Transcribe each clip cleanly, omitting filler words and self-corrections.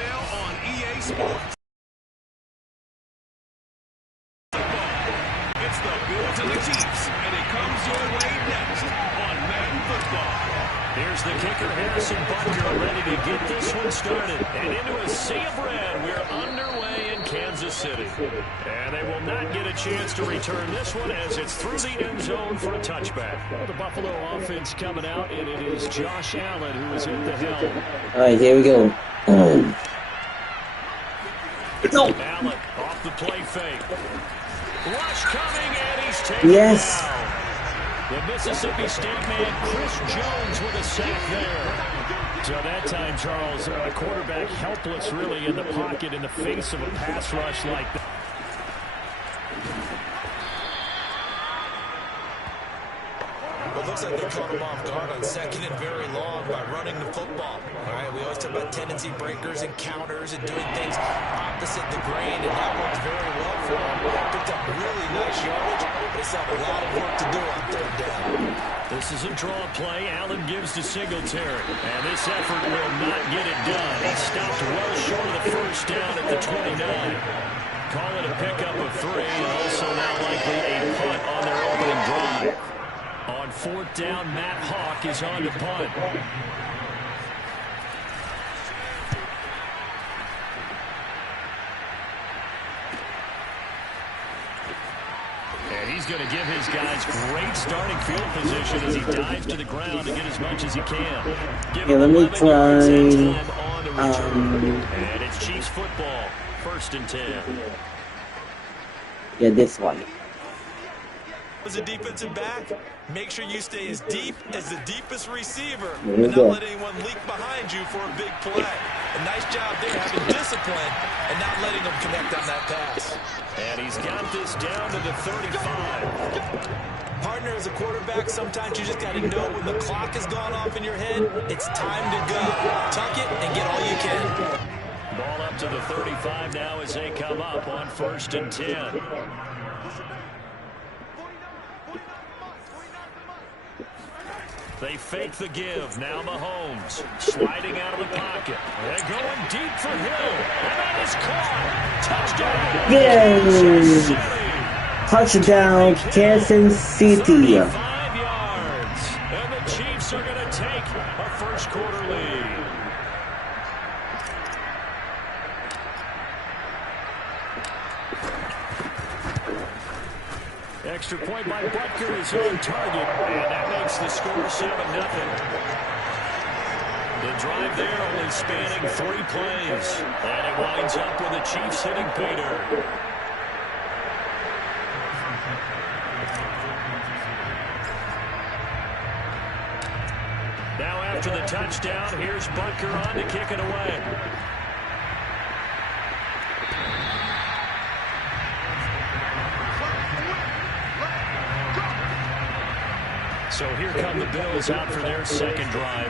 NFL on EA Sports. It's the Bills and the Chiefs, and it comes your way next on Madden Football. Here's the kicker, Harrison Butker, ready to get this one started. And into a sea of red, we're underway in Kansas City. And they will not get a chance to return this one as it's through the end zone for a touchback. Well, the Buffalo offense coming out, and it is Josh Allen who is at the helm. All right, here we go. No. Allen off the play fake. Rush coming, and he's taken Yes. down. The Mississippi State man, Chris Jones, with a sack there. So that time, Charles, a quarterback helpless really in the pocket in the face of a pass rush like that. Well, it looks like they caught him off guard on second and very long by running the football. All right, we always talk about tendency breakers and counters and doing things opposite the grain, and that worked very well for him. Picked up really nice yardage, but he still had a lot of work to do on third down. This is a draw play. Allen gives to Singletary, and this effort will not get it done. He stopped well short of the first down at the 29. Call it a pickup of 3, and also now likely a punt on their opening drive. On fourth down, Matt Hawk is on to punt. And he's going to give his guys great starting field position as he dives to the ground to get as much as he can. Yeah, let me try. And it's Chiefs football, 1st and 10. Yeah, this one. As a defensive back, make sure you stay as deep as the deepest receiver There we and go. not let anyone leak behind you for a big play. A nice job there having discipline and not letting them connect on that pass. And he's got this down to the 35. Partner, as a quarterback, sometimes you just got to know when the clock has gone off in your head, it's time to go. Tuck it and get all you can. Ball up to the 35 now as they come up on 1st and 10. They fake the give. Now Mahomes sliding out of the pocket. They're going deep for Hill. And that is caught. Touchdown. Touchdown, Kansas City. 5 yards. And the Chiefs are going to take a first quarter lead. Extra point by Butker is on target, and that makes the score 7-0. The drive there only spanning 3 plays, and it winds up with the Chiefs hitting pay dirt. Now after the touchdown, here's Butker on to kick it away. So here come the Bills out for their second drive.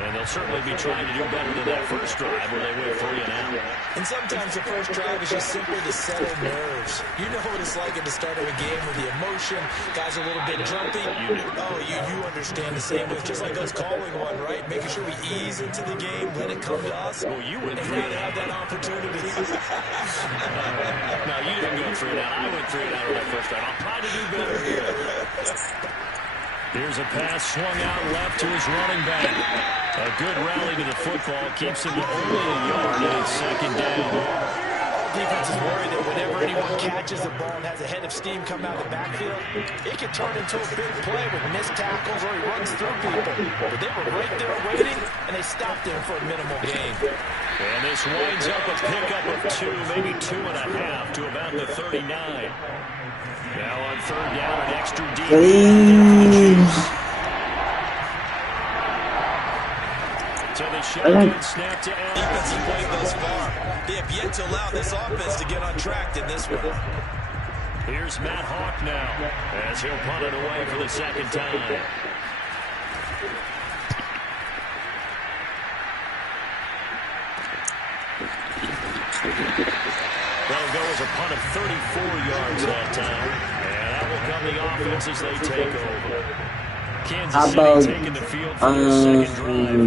And they'll certainly be trying to do better than that first drive where they went 3 and out. And sometimes the first drive is just simply to settle nerves. You know what it's like at the start of a game with the emotion. Guys are a little bit jumpy. You understand the same way. It's just like us calling one, right? Making sure we ease into the game, let it come to us. Well, you went and 3 not and out. have that opportunity. No, you didn't go 3 and out. I went 3 and out on that first drive. I'll try to do better here. Here's a pass swung out left to his running back. A good rally to the football keeps him to only a yard, and it's 2nd down. Defense is worried that whenever anyone catches the ball and has a head of steam come out of the backfield, it can turn into a big play with missed tackles or he runs through people. But they were right there waiting, and they stopped him for a minimal gain. And this winds up a pickup of 2, maybe 2.5 to about the 39. Now on 3rd down, an extra deep. So the shotgun snap to Allen. Defensive play thus far. They have yet to allow this offense to get on track in this one. Here's Matt Hawk now as he'll punt it away for the 2nd time. That'll go as a punt of 34 yards that time. And that will come the offense as they take over. Kansas City taking the field for their second drive.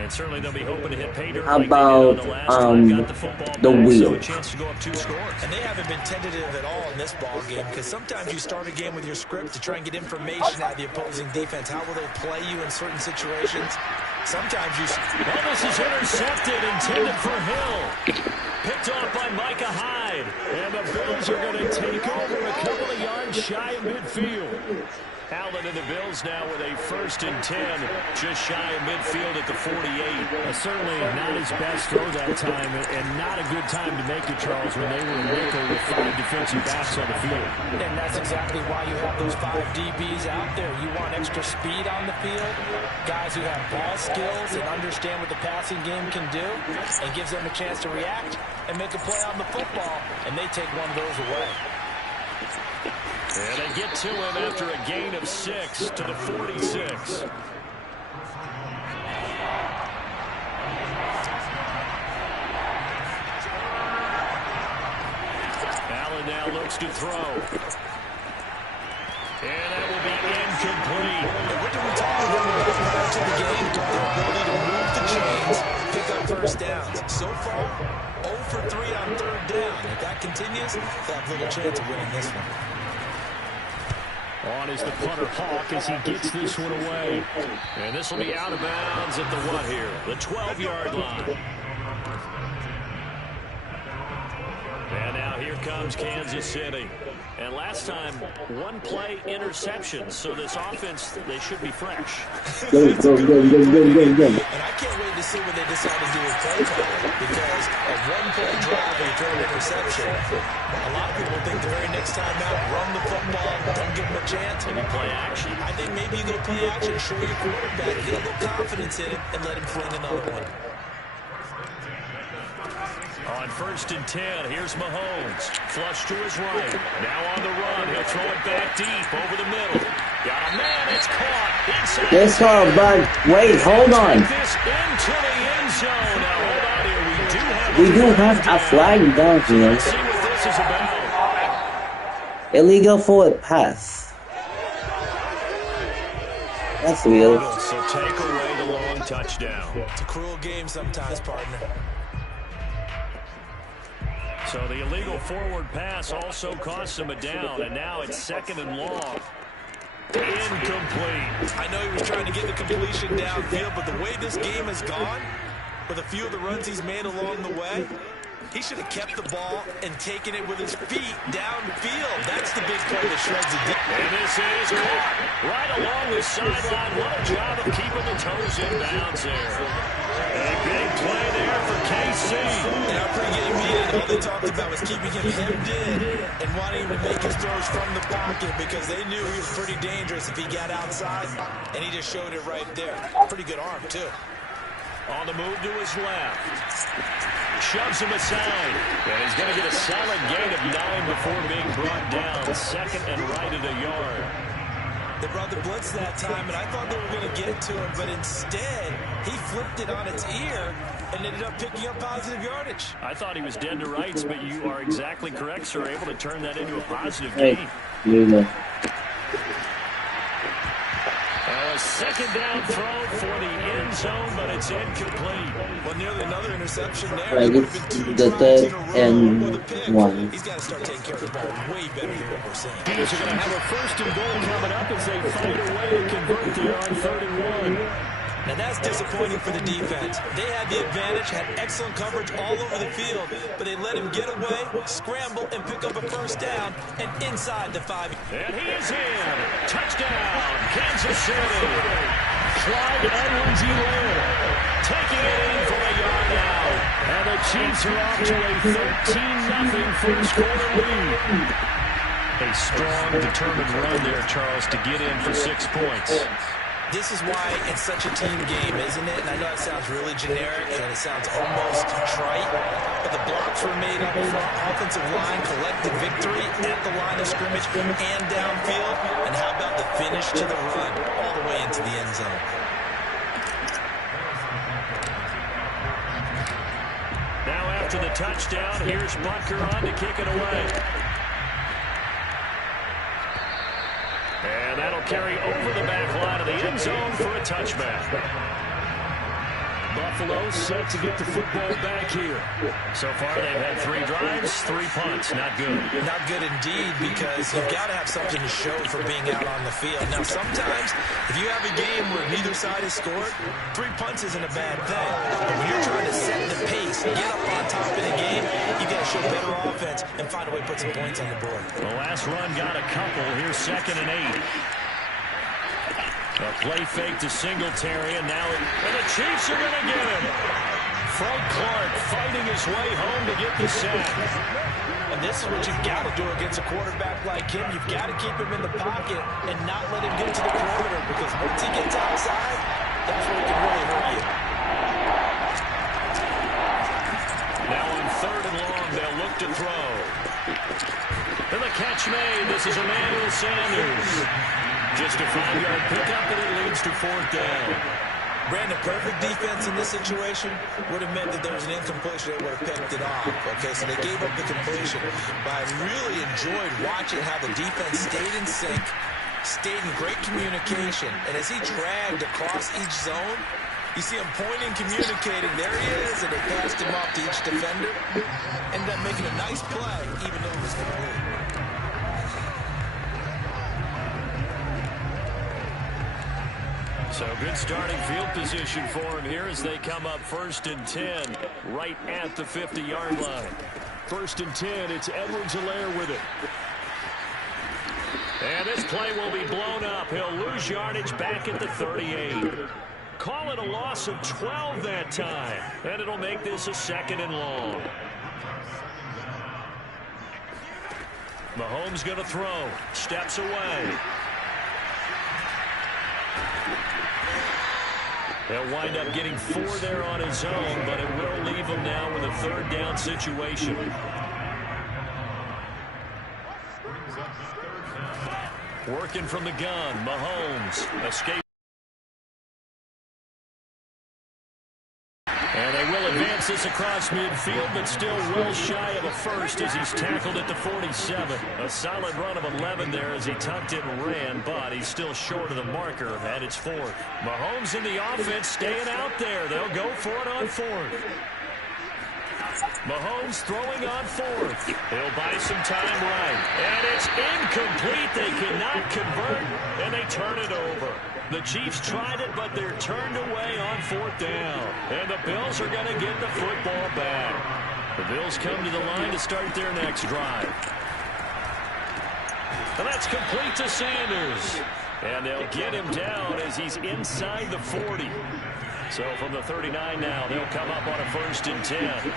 And And certainly they'll be hoping to hit pay dirt How like they did on the about last time got the football the back, so wheel? a chance to go up 2 scores. And they haven't been tentative at all in this ball game because sometimes you start a game with your script to try and get information out of the opposing defense. How will they play you in certain situations? Sometimes you... Well, this is intercepted, intended for Hill. Picked off by Micah Hyde. And the Bills are going to take over a couple of yards shy of midfield. Allen and the Bills now with a 1st and 10, just shy of midfield at the 48. Certainly not his best throw that time, and not a good time to make it, Charles, when they were in nickel with 5 defensive backs on the field. And that's exactly why you have those 5 DBs out there. You want extra speed on the field, guys who have ball skills and understand what the passing game can do, and gives them a chance to react and make a play on the football, and they take one of those away. And they get to him after a gain of 6 to the 46. Allen now looks to throw. And that will be incomplete. And what did we talk about prior to the game? Their ability to move the chains, pick up first downs. So far, 0 for 3 on 3rd down. If that continues, they have little chance of winning this one. On is the punter Hawk as he gets this one away. And this will be out of bounds at the what here? The 12-yard line. And now here comes Kansas City. And last time, 1 play interception. So this offense, they should be fresh. Go. And I can't wait to see what they decide to do with play calling, because a 1-play drive where you throw an interception, a lot of people think the very next time out, run the football, don't give them a chance. Maybe play action. I think maybe you go play action, show your quarterback, get a little confidence in it, and let him fling another one. On 1st and 10, here's Mahomes. Flush to his right. Now on the run. He'll throw it back deep over the middle. Got a man. It's caught. Inside. This far, but wait, hold on. This into the end zone. Now hold on here. We do have a flag down here. Let's see what this is about. Illegal forward pass. That's weird. So take away the long touchdown. It's a cruel game sometimes, partner. So the illegal forward pass also cost him a down, and now it's 2nd and long. Incomplete. I know he was trying to get the completion downfield, but the way this game has gone, with a few of the runs he's made along the way, he should have kept the ball and taken it with his feet downfield. That's the big play that shreds the deep. And this is caught right along the sideline. What a job of keeping the toes in bounds there. A big play there for KC. And our pregame meeting, all they talked about was keeping him hemmed in and wanting him to make his throws from the pocket because they knew he was pretty dangerous if he got outside, and he just showed it right there. Pretty good arm, too. On the move to his left. Shoves him aside. And he's going to get a solid gain of 9 before being brought down. 2nd and right at a yard. They brought the blitz that time, and I thought they were going to get to him, but instead, he flipped it on its ear and ended up picking up positive yardage. I thought he was dead to rights, but you are exactly correct, sir. Able to turn that into a positive Hey, gain. you know. A 2nd down throw for the end zone, but it's incomplete. Well, nearly another interception there. Right, It would have it's been 2 the tries 3rd in a row and with a pick. 1. He's got to start taking care of the ball way better than what we're seeing. Chiefs are going to have a 1st and goal coming up as they find a way to convert there on 3rd and 1. And that's disappointing for the defense. They had the advantage, had excellent coverage all over the field, but they let him get away, scramble, and pick up a 1st down, and inside the 5. And he is in. Touchdown, Kansas City. Clyde Edwards-Helaire taking it in for a yard out. And the Chiefs are off to a 13-0 first-quarter lead. A strong, determined run there, Charles, to get in for 6 points. This is why it's such a team game, isn't it? And I know it sounds really generic and it sounds almost trite, but the blocks were made up front. Offensive line collected victory at the line of scrimmage and downfield. And how about the finish to the run all the way into the end zone? Now after the touchdown, here's Butker on to kick it away. And that'll carry over the back line of the end zone for a touchback. Buffalo set to get the football back here. So far, they've had 3 drives, 3 punts. Not good. Not good indeed, because you've got to have something to show for being out on the field. Now, sometimes, if you have a game where neither side has scored, 3 punts isn't a bad thing. But when you're trying to set the pace, get up on top in a game, you got to show better offense and find a way to put some points on the board. The last run got a couple. Here's 2nd and 8. A play fake to Singletary, and now and the Chiefs are going to get him. Frank Clark fighting his way home to get the sack. And this is what you've got to do against a quarterback like him. You've got to keep him in the pocket and not let him get to the perimeter, because once he gets outside, that's where he can really hurt you. Now on 3rd and long, they'll look to throw. And the catch made. This is Emmanuel Sanders. Just a 5-yard pickup, and it leads to 4th down. Brandon, perfect defense in this situation would have meant that there was an incompletion. They would have picked it off. Okay, so they gave up the completion. But I really enjoyed watching how the defense stayed in sync, stayed in great communication. And as he dragged across each zone, you see him pointing, communicating. There he is, and they passed him off to each defender. Ended up making a nice play, even though it was complete. So good starting field position for him here as they come up 1st and 10 right at the 50-yard line. 1st and 10, it's Edwards-Helaire with it. And this play will be blown up. He'll lose yardage back at the 38. Call it a loss of 12 that time. And it'll make this a 2nd and long. Mahomes going to throw. Steps away. He'll wind up getting 4 there on his own, but it will leave him now with a 3rd down situation. Working from the gun, Mahomes. Escape. And they will advance this across midfield, but still well shy of a first as he's tackled at the 47. A solid run of 11 there as he tucked it and ran, but he's still short of the marker at its 4th. Mahomes in the offense staying out there. They'll go for it on 4th. Mahomes throwing on 4th. He'll buy some time right. And it's incomplete. They cannot convert, and they turn it over. The Chiefs tried it, but they're turned away on 4th down. And the Bills are going to get the football back. The Bills come to the line to start their next drive. And that's complete to Sanders. And they'll get him down as he's inside the 40. So from the 39 now, they'll come up on a 1st and 10.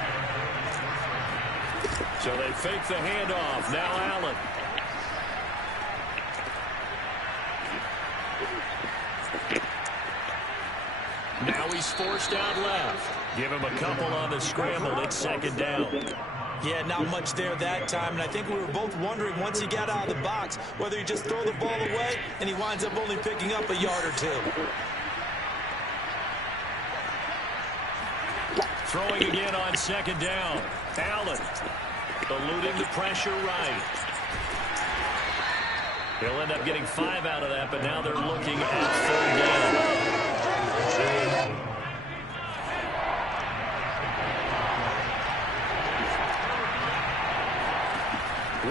So they fake the handoff. Now Allen. Now he's forced out left. Give him a couple on the scramble. It's 2nd down. Yeah, not much there that time. And I think we were both wondering once he got out of the box whether he just throw the ball away and he winds up only picking up a yard or 2. Throwing again on 2nd down. Allen eluding the pressure right. He'll end up getting 5 out of that, but now they're looking at 3rd down.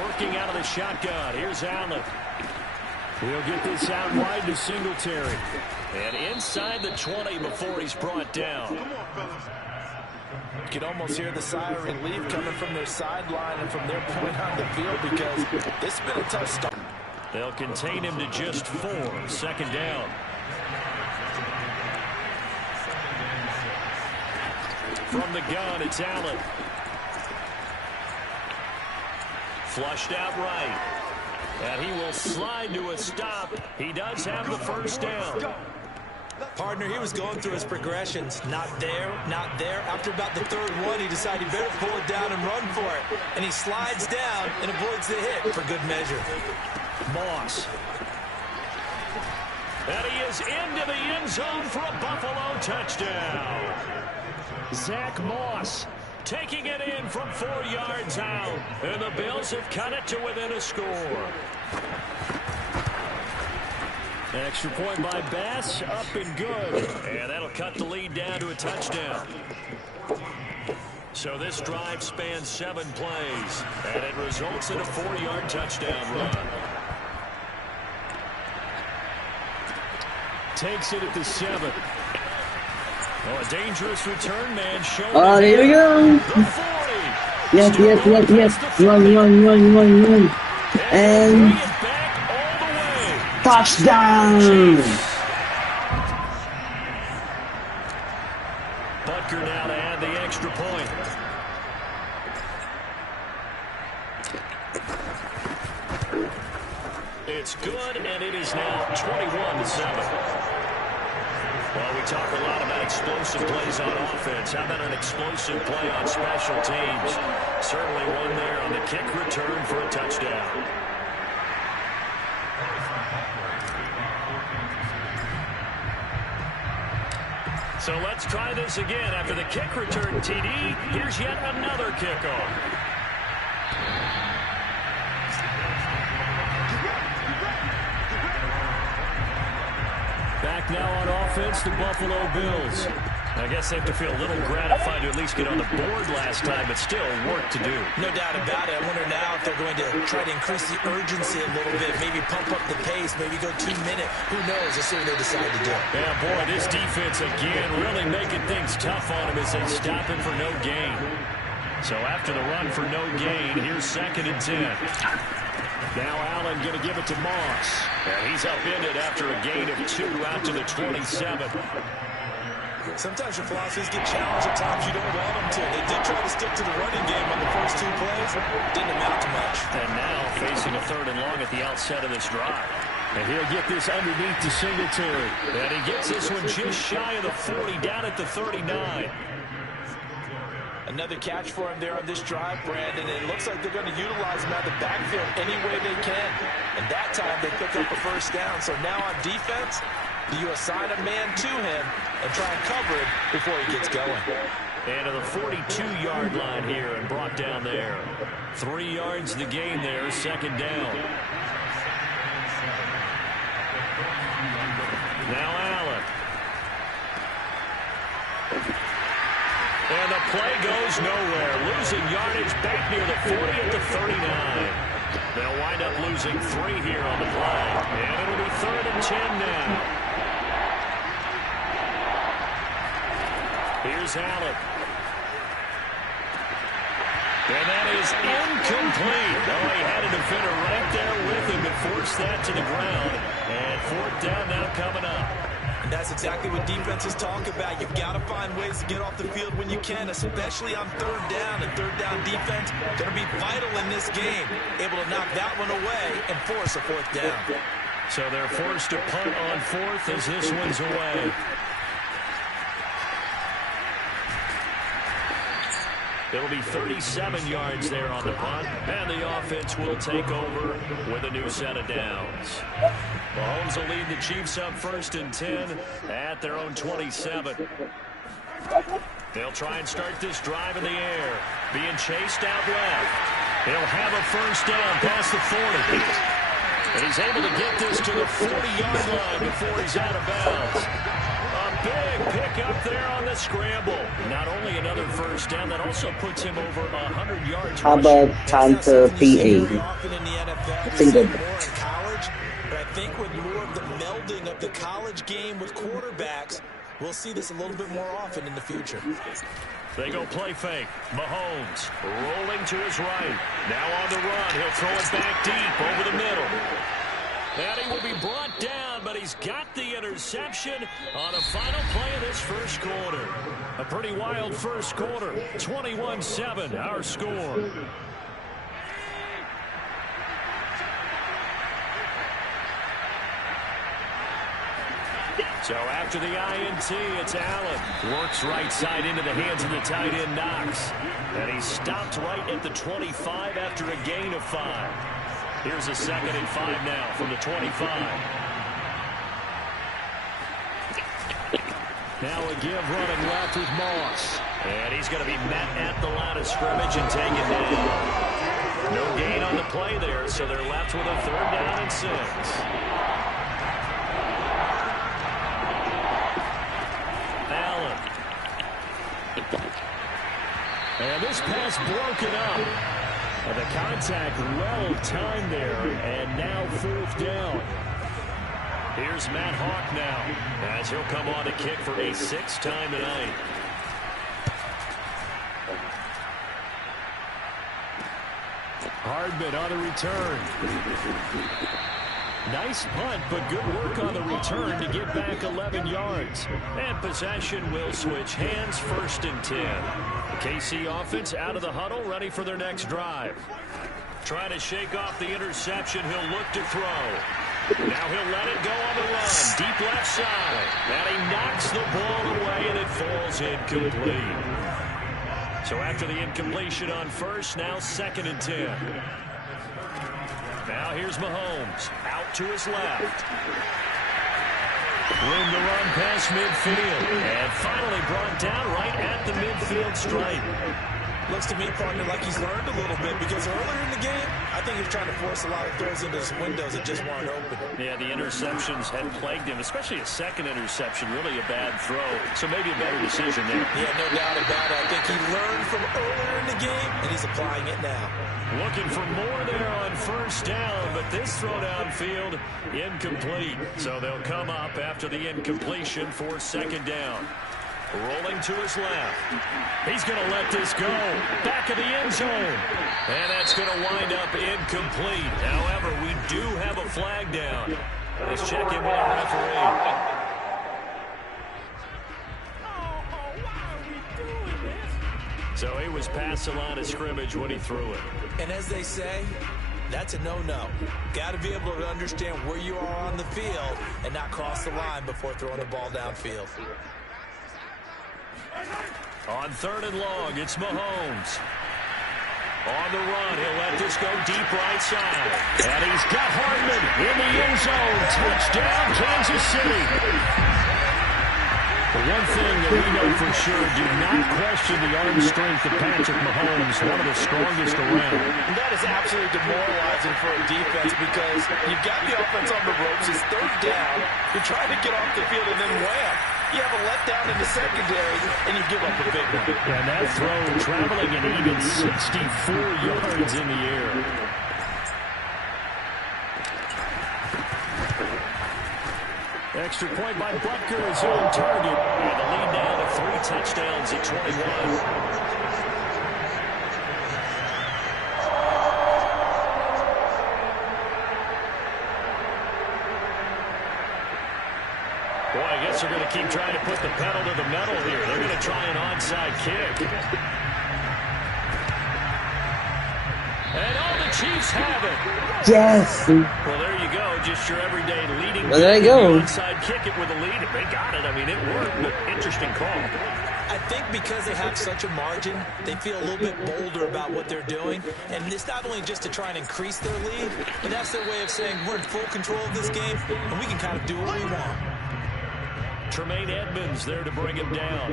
Working out of the shotgun. Here's Allen. He'll get this out wide to Singletary. And inside the 20 before he's brought down. You can almost hear the sigh of relief coming from their sideline and from their point on the field, because this has been a tough start. They'll contain him to just 4. 2nd down. From the gun, it's Allen. Flushed out right. And he will slide to a stop. He does have the 1st down. Partner, he was going through his progressions. Not there, not there. After about the 3rd one, he decided he better pull it down and run for it. And he slides down and avoids the hit for good measure. Moss. And he is into the end zone for a Buffalo touchdown. Zach Moss taking it in from 4 yards out. And the Bills have cut it to within a score. Extra point by Bass, up and good. And that'll cut the lead down to a touchdown. So this drive spans 7 plays, and it results in a 4-yard touchdown run. Takes it at the 7. Oh, a dangerous return man showing. Oh, there we go. The 40. Yes. Run. And Bring it back all the way. touchdown. Butker now to add the extra point. It's good, and it is now 21-7. Well, we talk a lot about explosive plays on offense. How about an explosive play on special teams? Certainly one there on the kick return for a touchdown. So let's try this again. After the kick return TD, here's yet another kickoff. Back now on offense, the Buffalo Bills. I guess they have to feel a little gratified to at least get on the board last time, but still work to do. No doubt about it. I wonder now if they're going to try to increase the urgency a little bit, maybe pump up the pace, maybe go 2-minute. Who knows? Let's see what they decide to do. Yeah, boy, this defense again really making things tough on him as they stop him for no gain. So after the run for no gain, here's 2nd and 10. Now Allen going to give it to Moss. And he's upended after a gain of 2 out to the 27. Sometimes your philosophies get challenged at times you don't want them to. They did try to stick to the running game on the first 2 plays. Didn't amount to much. And now facing a 3rd and long at the outset of this drive. And he'll get this underneath to Singletary. And he gets this one just shy of the 40, down at the 39. Another catch for him there on this drive, Brandon. And it looks like they're going to utilize him out of the backfield any way they can. And that time they pick up a 1st down. So now on defense, do you assign a man to him and try and cover him before he gets going? And to the 42-yard line here and brought down there. 3 yards the gain there, 2nd down. Now Allen. And the play goes nowhere. Losing yardage back near the 40 at the 39. They'll wind up losing 3 here on the play. And it'll be 3rd and 10 now. Here's Allen. And that is incomplete. Oh, he had a defender right there with him to force that to the ground. And 4th down now coming up. And that's exactly what defenses talk about. You've got to find ways to get off the field when you can, especially on 3rd down. And 3rd down defense going to be vital in this game. Able to knock that one away and force a 4th down. So they're forced to punt on 4th as this one's away. It'll be 37 yards there on the punt, and the offense will take over with a new set of downs. Mahomes will lead the Chiefs up 1st and 10 at their own 27. They'll try and start this drive in the air, being chased out left. He'll have a 1st down past the 40. And he's able to get this to the 40-yard line before he's out of bounds. Big pick up there on the scramble. Not only another 1st down, that also puts him over 100 yards. How about time to PA? Single. But I think with more of the melding of the college game with quarterbacks, we'll see this a little bit more often in the future. They go play fake. Mahomes rolling to his right. Now on the run. He'll throw it back deep over the middle. And he will be brought down, but he's got the interception on a final play of this 1st quarter. A pretty wild 1st quarter. 21-7, our score. So after the INT, it's Allen. Works right side into the hands of the tight end, Knox. And he's stopped right at the 25 after a gain of 5. Here's a 2nd and 5 now from the 25. Now a give running left with Moss. And he's going to be met at the line of scrimmage and taken down. No gain on the play there, so they're left with a 3rd down and 6. this pass broken up. The contact well timed there, and now 4th down. Here's Matt Hawk now, as he'll come on to kick for a 6th time tonight. Hardman on the return. Nice punt, but good work on the return to get back 11 yards. And possession will switch hands, 1st and 10. The KC offense out of the huddle, ready for their next drive. Trying to shake off the interception, he'll look to throw. Now he'll let it go on the run, deep left side. And he knocks the ball away, and it falls incomplete. So after the incompletion on 1st, now 2nd and 10. Now here's Mahomes, out to his left. Room to run past midfield. And finally brought down right at the midfield stripe. Looks to me, partner, like he's learned a little bit, because earlier in the game, I think he was trying to force a lot of throws into some windows that just weren't open. Yeah, the interceptions had plagued him, especially a 2nd interception, really a bad throw. So maybe a better decision there. Yeah, no doubt about it. I think he learned from earlier in the game, and he's applying it now. Looking for more there on 1st down, but this throw downfield incomplete. So they'll come up after the incompletion for 2nd down. Rolling to his left. He's going to let this go. Back of the end zone. And that's going to wind up incomplete. However, we do have a flag down. Let's check in with our referee. So he was past the line of scrimmage when he threw it. And as they say, that's a no-no. Got to be able to understand where you are on the field and not cross the line before throwing the ball downfield. On 3rd and long, it's Mahomes. On the run, he'll let this go deep right side. And he's got Hardman in the end zone. Touchdown, Kansas City. The one thing that we know for sure, do not question the arm strength of Patrick Mahomes, one of the strongest around. And that is absolutely demoralizing for a defense, because you've got the offense on the ropes. It's 3rd down. You're trying to get off the field, and then wham. You have a letdown in the secondary, and you give up a big one. And that throw traveling an even 64 yards in the air. Extra point by Butker is on target. And the lead now to 3 touchdowns at 21. Boy, I guess they're going to keep trying to put the pedal to the metal here. They're going to try an onside kick. And all the Chiefs have it. Yes. Well, there you go. Just your everyday leading. Well, there you go. Onside kick it with a lead. They got it. I mean, it worked, but interesting call. I think because they have such a margin, they feel a little bit bolder about what they're doing. And it's not only just to try and increase their lead, but that's their way of saying we're in full control of this game, and we can kind of do what we want. Tremaine Edmonds there to bring him down.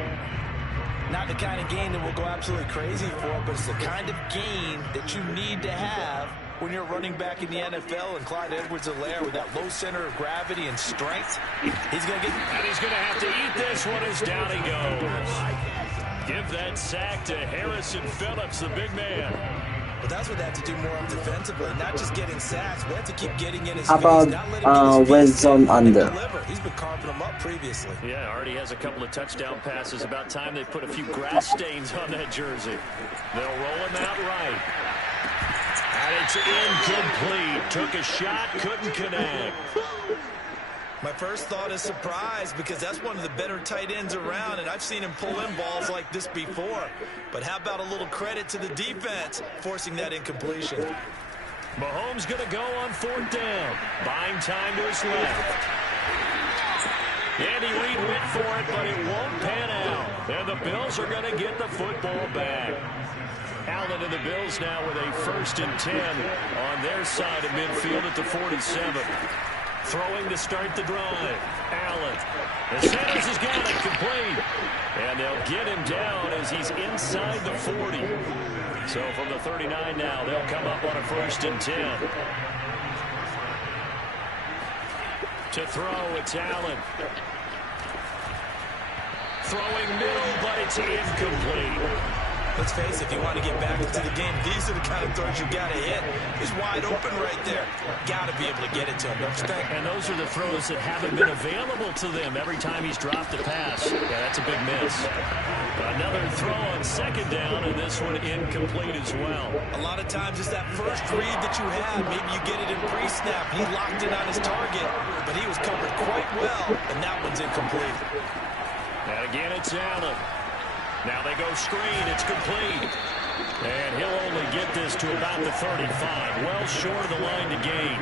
Not the kind of game that we'll go absolutely crazy for, but it's the kind of game that you need to have when you're running back in the NFL. And Clyde Edwards-Helaire, with that low center of gravity and strength, he's going to get... And he's going to have to eat this one as down he goes. Give that sack to Harrison Phillips, the big man. But that's what they have to do more of defensively, not just getting sacks. We have to keep getting in his How face. about Not letting red zone under? He's been carving them up previously. Yeah, already has a couple of touchdown passes. About time they put a few grass stains on that jersey. They'll roll him out right. And it's incomplete. Took a shot, couldn't connect. My first thought is surprise, because that's one of the better tight ends around, and I've seen him pull in balls like this before. But how about a little credit to the defense forcing that incompletion? Mahomes going to go on 4th down. Buying time to his left. Andy Reid went for it, but it won't pan out. And the Bills are going to get the football back. Allen and the Bills now with a 1st and 10 on their side of midfield at the 47. Throwing to start the drive. Allen. The Sanders has got it complete. And they'll get him down as he's inside the 40. So from the 39 now, they'll come up on a 1st and 10. To throw, it's Allen. Throwing middle, but it's incomplete. Let's face it, if you want to get back into the game, these are the kind of throws you got to hit. He's wide open right there. Got to be able to get it to him, don't you think? And those are the throws that haven't been available to them every time he's dropped a pass. Yeah, that's a big miss. Another throw on second down, and this one incomplete as well. A lot of times it's that first read that you have. Maybe you get it in pre-snap. He locked in on his target, but he was covered quite well, and that one's incomplete. And again, it's Allen. Now they go screen. It's complete. And he'll only get this to about the 35. Well short of the line to gain.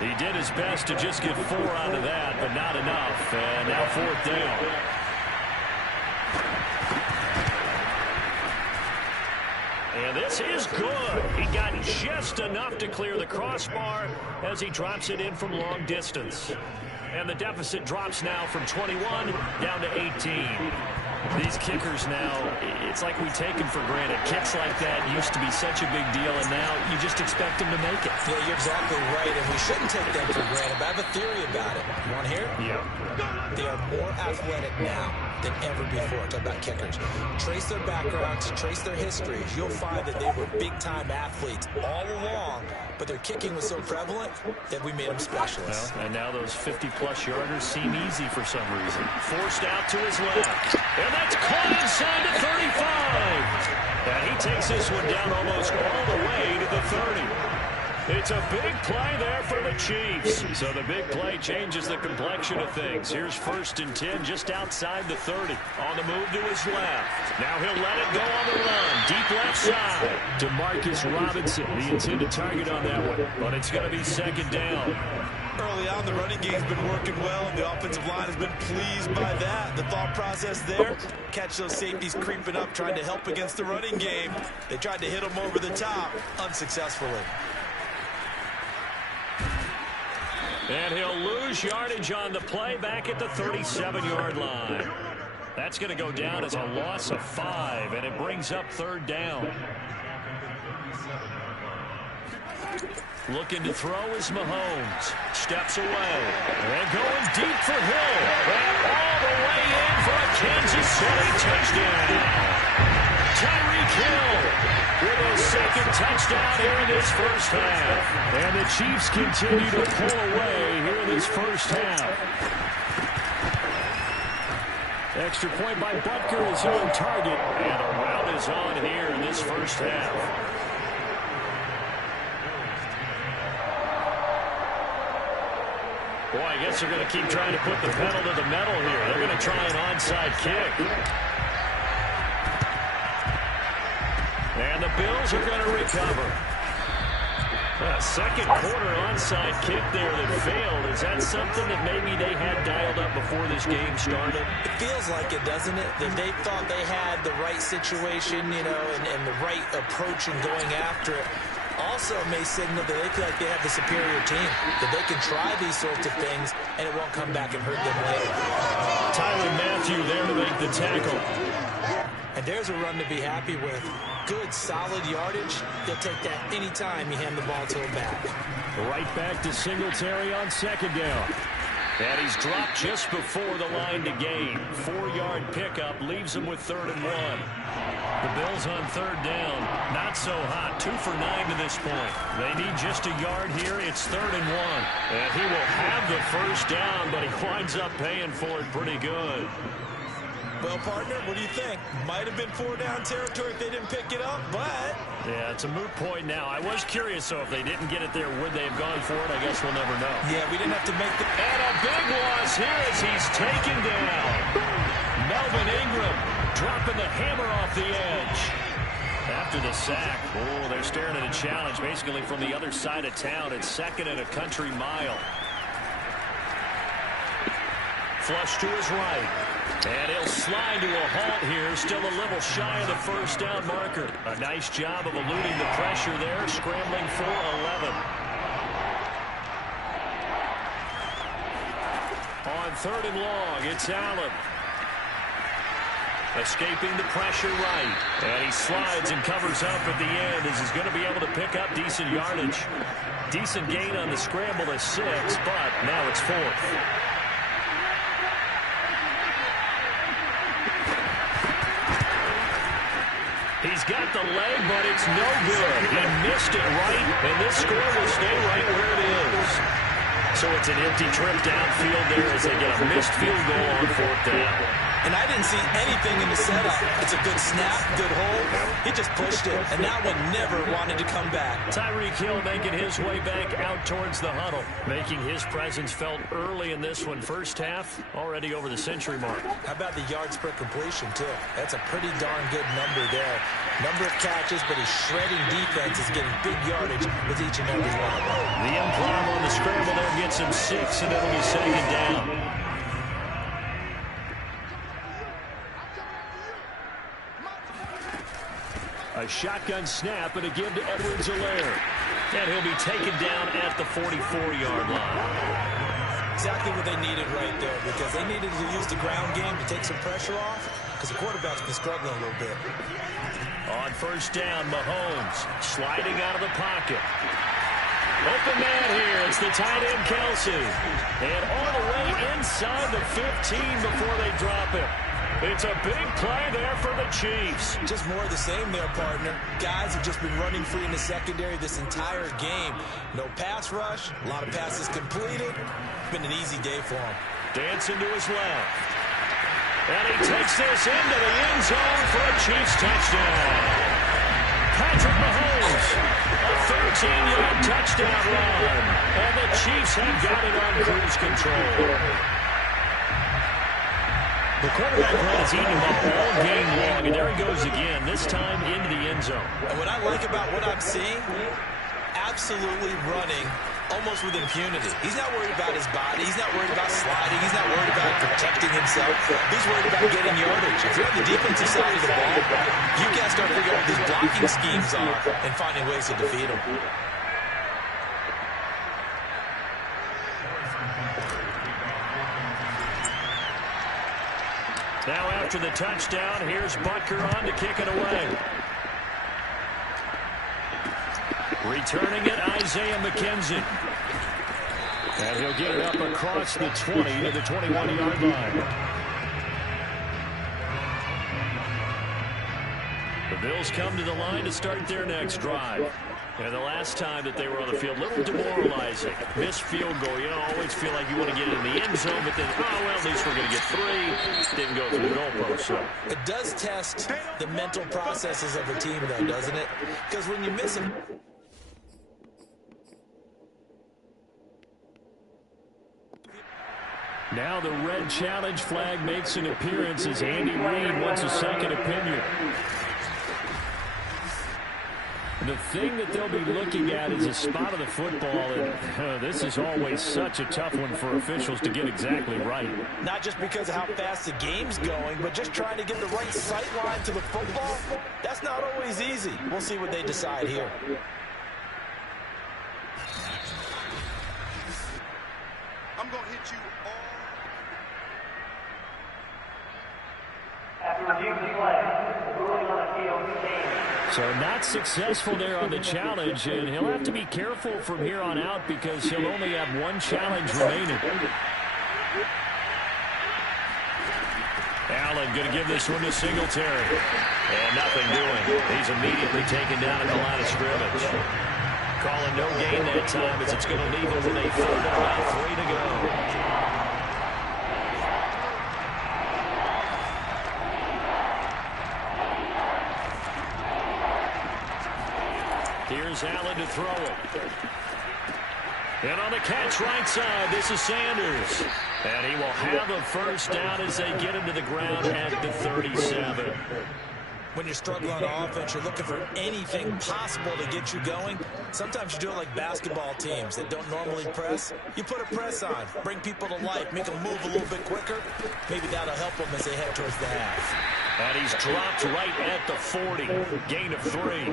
He did his best to just get 4 out of that, but not enough. And now 4th down. And this is good. He got just enough to clear the crossbar as he drops it in from long distance. And the deficit drops now from 21 down to 18. These kickers now, it's like we take them for granted. Kicks like that used to be such a big deal, and now you just expect them to make it. Yeah, you're exactly right, and we shouldn't take them for granted. But I have a theory about it. You want to hear it? Yeah. They are more athletic now than ever before. Talk about kickers. Trace their backgrounds, trace their histories. You'll find that they were big-time athletes all along, but their kicking was so prevalent that we made them specialists. Well, and now those 50-plus yarders seem easy for some reason. Forced out to his left. And that's caught inside the 35. And he takes this one down almost all the way to the 30. It's a big play there for the Chiefs. So the big play changes the complexion of things. Here's 1st and 10 just outside the 30. On the move to his left. Now he'll let it go on the run. Deep left side. DeMarcus Robinson, the intended target on that one. But it's going to be 2nd down. Early on, the running game's been working well, and the offensive line has been pleased by that. The thought process there, catch those safeties creeping up, trying to help against the running game. They tried to hit them over the top, unsuccessfully. And he'll lose yardage on the play back at the 37-yard line. That's going to go down as a loss of 5, and it brings up 3rd down. Looking to throw is Mahomes. Steps away. And going deep for Hill. And all the way in for a Kansas City touchdown. Tyreek Hill with a 2nd touchdown here in this first half. And the Chiefs continue to pull away here in this first half. Extra point by Butker is on target. And a rout is on here in this first half. Boy, I guess they're going to keep trying to put the pedal to the metal here. They're going to try an onside kick. And the Bills are going to recover. A 2nd quarter onside kick there that failed. Is that something that maybe they had dialed up before this game started? It feels like it, doesn't it? That they thought they had the right situation, you know, and the right approach in going after it. Also may signal that they feel like they have the superior team, that they can try these sorts of things, and it won't come back and hurt them later. Tyrann Mathieu there to make the tackle. And there's a run to be happy with. Good, solid yardage. They'll take that anytime you hand the ball to him back. Right back to Singletary on 2nd down. And he's dropped just before the line to gain. 4-yard pickup leaves him with 3rd and 1. The Bills on 3rd down. Not so hot. 2 for 9 to this point. They need just a yard here. It's 3rd and 1. And he will have the 1st down, but he winds up paying for it pretty good. Well, partner, what do you think? Might have been 4-down territory if they didn't pick it up, but... Yeah, it's a moot point now. I was curious, so if they didn't get it there, would they have gone for it? I guess we'll never know. Yeah, we didn't have to make the... And a big loss here as he's taken down. Melvin Ingram dropping the hammer off the edge. After the sack, oh, they're staring at a challenge basically from the other side of town. It's 2nd and a country mile. Flush to his right. And he'll slide to a halt here. Still a little shy of the 1st down marker. A nice job of eluding the pressure there. Scrambling for 11. On 3rd and long, it's Allen. Escaping the pressure right. And he slides and covers up at the end as he's going to be able to pick up decent yardage. Decent gain on the scramble is 6, but now it's 4th. He He's got the leg, but it's no good. He missed it right, and this score will stay right where it is. So it's an empty trip downfield there as they get a missed field goal on 4th down. And I didn't see anything in the setup. It's a good snap, good hold. He just pushed it, and that one never wanted to come back. Tyreek Hill making his way back out towards the huddle, making his presence felt early in this one. First half, already over the century mark. How about the yards per completion, too? That's a pretty darn good number there. Number of catches, but his shredding defense is getting big yardage with each and every one. The improv on the scramble there gets him 6, and it'll be 2nd down. A shotgun snap and a give to Edwards-Helaire. And he'll be taken down at the 44-yard line. Exactly what they needed right there, because they needed to use the ground game to take some pressure off, because the quarterback's been struggling a little bit. On 1st down, Mahomes sliding out of the pocket. Open man here. It's the tight end, Kelsey. And all the way inside the 15 before they drop it. It's a big play there for the Chiefs. Just more of the same there, partner. Guys have just been running free in the secondary this entire game. No pass rush, a lot of passes completed. It's been an easy day for him. Dancing to his left. And he takes this into the end zone for a Chiefs touchdown. Patrick Mahomes, a 13-yard touchdown run. And the Chiefs have got it on cruise control. The quarterback run has eaten him up all game long, and there he goes again, this time into the end zone. And what I like about what I'm seeing, absolutely running almost with impunity. He's not worried about his body. He's not worried about sliding. He's not worried about protecting himself. He's worried about getting yardage. If you're on the defensive side of the ball, you got to start figuring out what these blocking schemes are and finding ways to defeat them. Now after the touchdown, here's Butker on to kick it away. Returning it, Isaiah McKenzie. And he'll get it up across the 20 to the 21-yard line. The Bills come to the line to start their next drive. And the last time that they were on the field, a little demoralizing. Missed field goal. You know, always feel like you want to get in the end zone, but then, oh, well, at least we're going to get 3. Didn't go through the goalpost, so. It does test the mental processes of a team, though, doesn't it? Because when you miss them. Now the red challenge flag makes an appearance as Andy Reid wants a second opinion. The thing that they'll be looking at is a spot of the football, and this is always such a tough one for officials to get exactly right. Not just because of how fast the game's going, but just trying to get the right sight line to the football. That's not always easy. We'll see what they decide here. I'm going to hit you all. After review the play, ruling on the field stands. So not successful there on the challenge, and he'll have to be careful from here on out because he'll only have one challenge remaining. Allen going to give this one to Singletary. And nothing doing. He's immediately taken down at the line of scrimmage. Calling no gain that time as it's going to leave him with a 3rd and about 3 to go. Here's Allen to throw it. And on the catch right side, this is Sanders. And he will have a 1st down as they get him to the ground at the 37. When you're struggling on offense, you're looking for anything possible to get you going. Sometimes you do it like basketball teams that don't normally press. You put a press on, bring people to life, make them move a little bit quicker. Maybe that'll help them as they head towards the half. And he's dropped right at the 40. Gain of 3.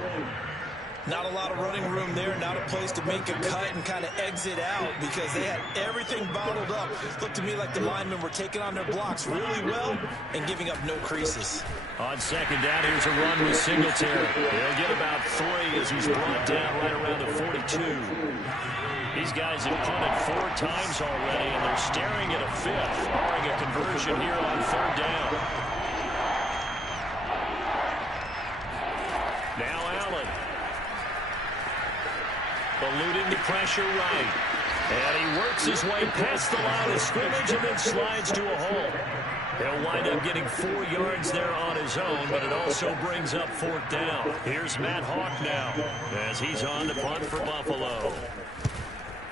Not a lot of running room there, not a place to make a cut and kind of exit out because they had everything bottled up. Looked to me like the linemen were taking on their blocks really well and giving up no creases. On 2nd down, here's a run with Singletary. He'll get about 3 as he's brought down right around the 42. These guys have punted 4 times already, and they're staring at a 5th, barring a conversion here on 3rd down. eluding the pressure right. And he works his way past the line of scrimmage and then slides to a hole. He'll wind up getting 4 yards there on his own, but it also brings up 4th down. Here's Matt Hawk now as he's on to punt for Buffalo.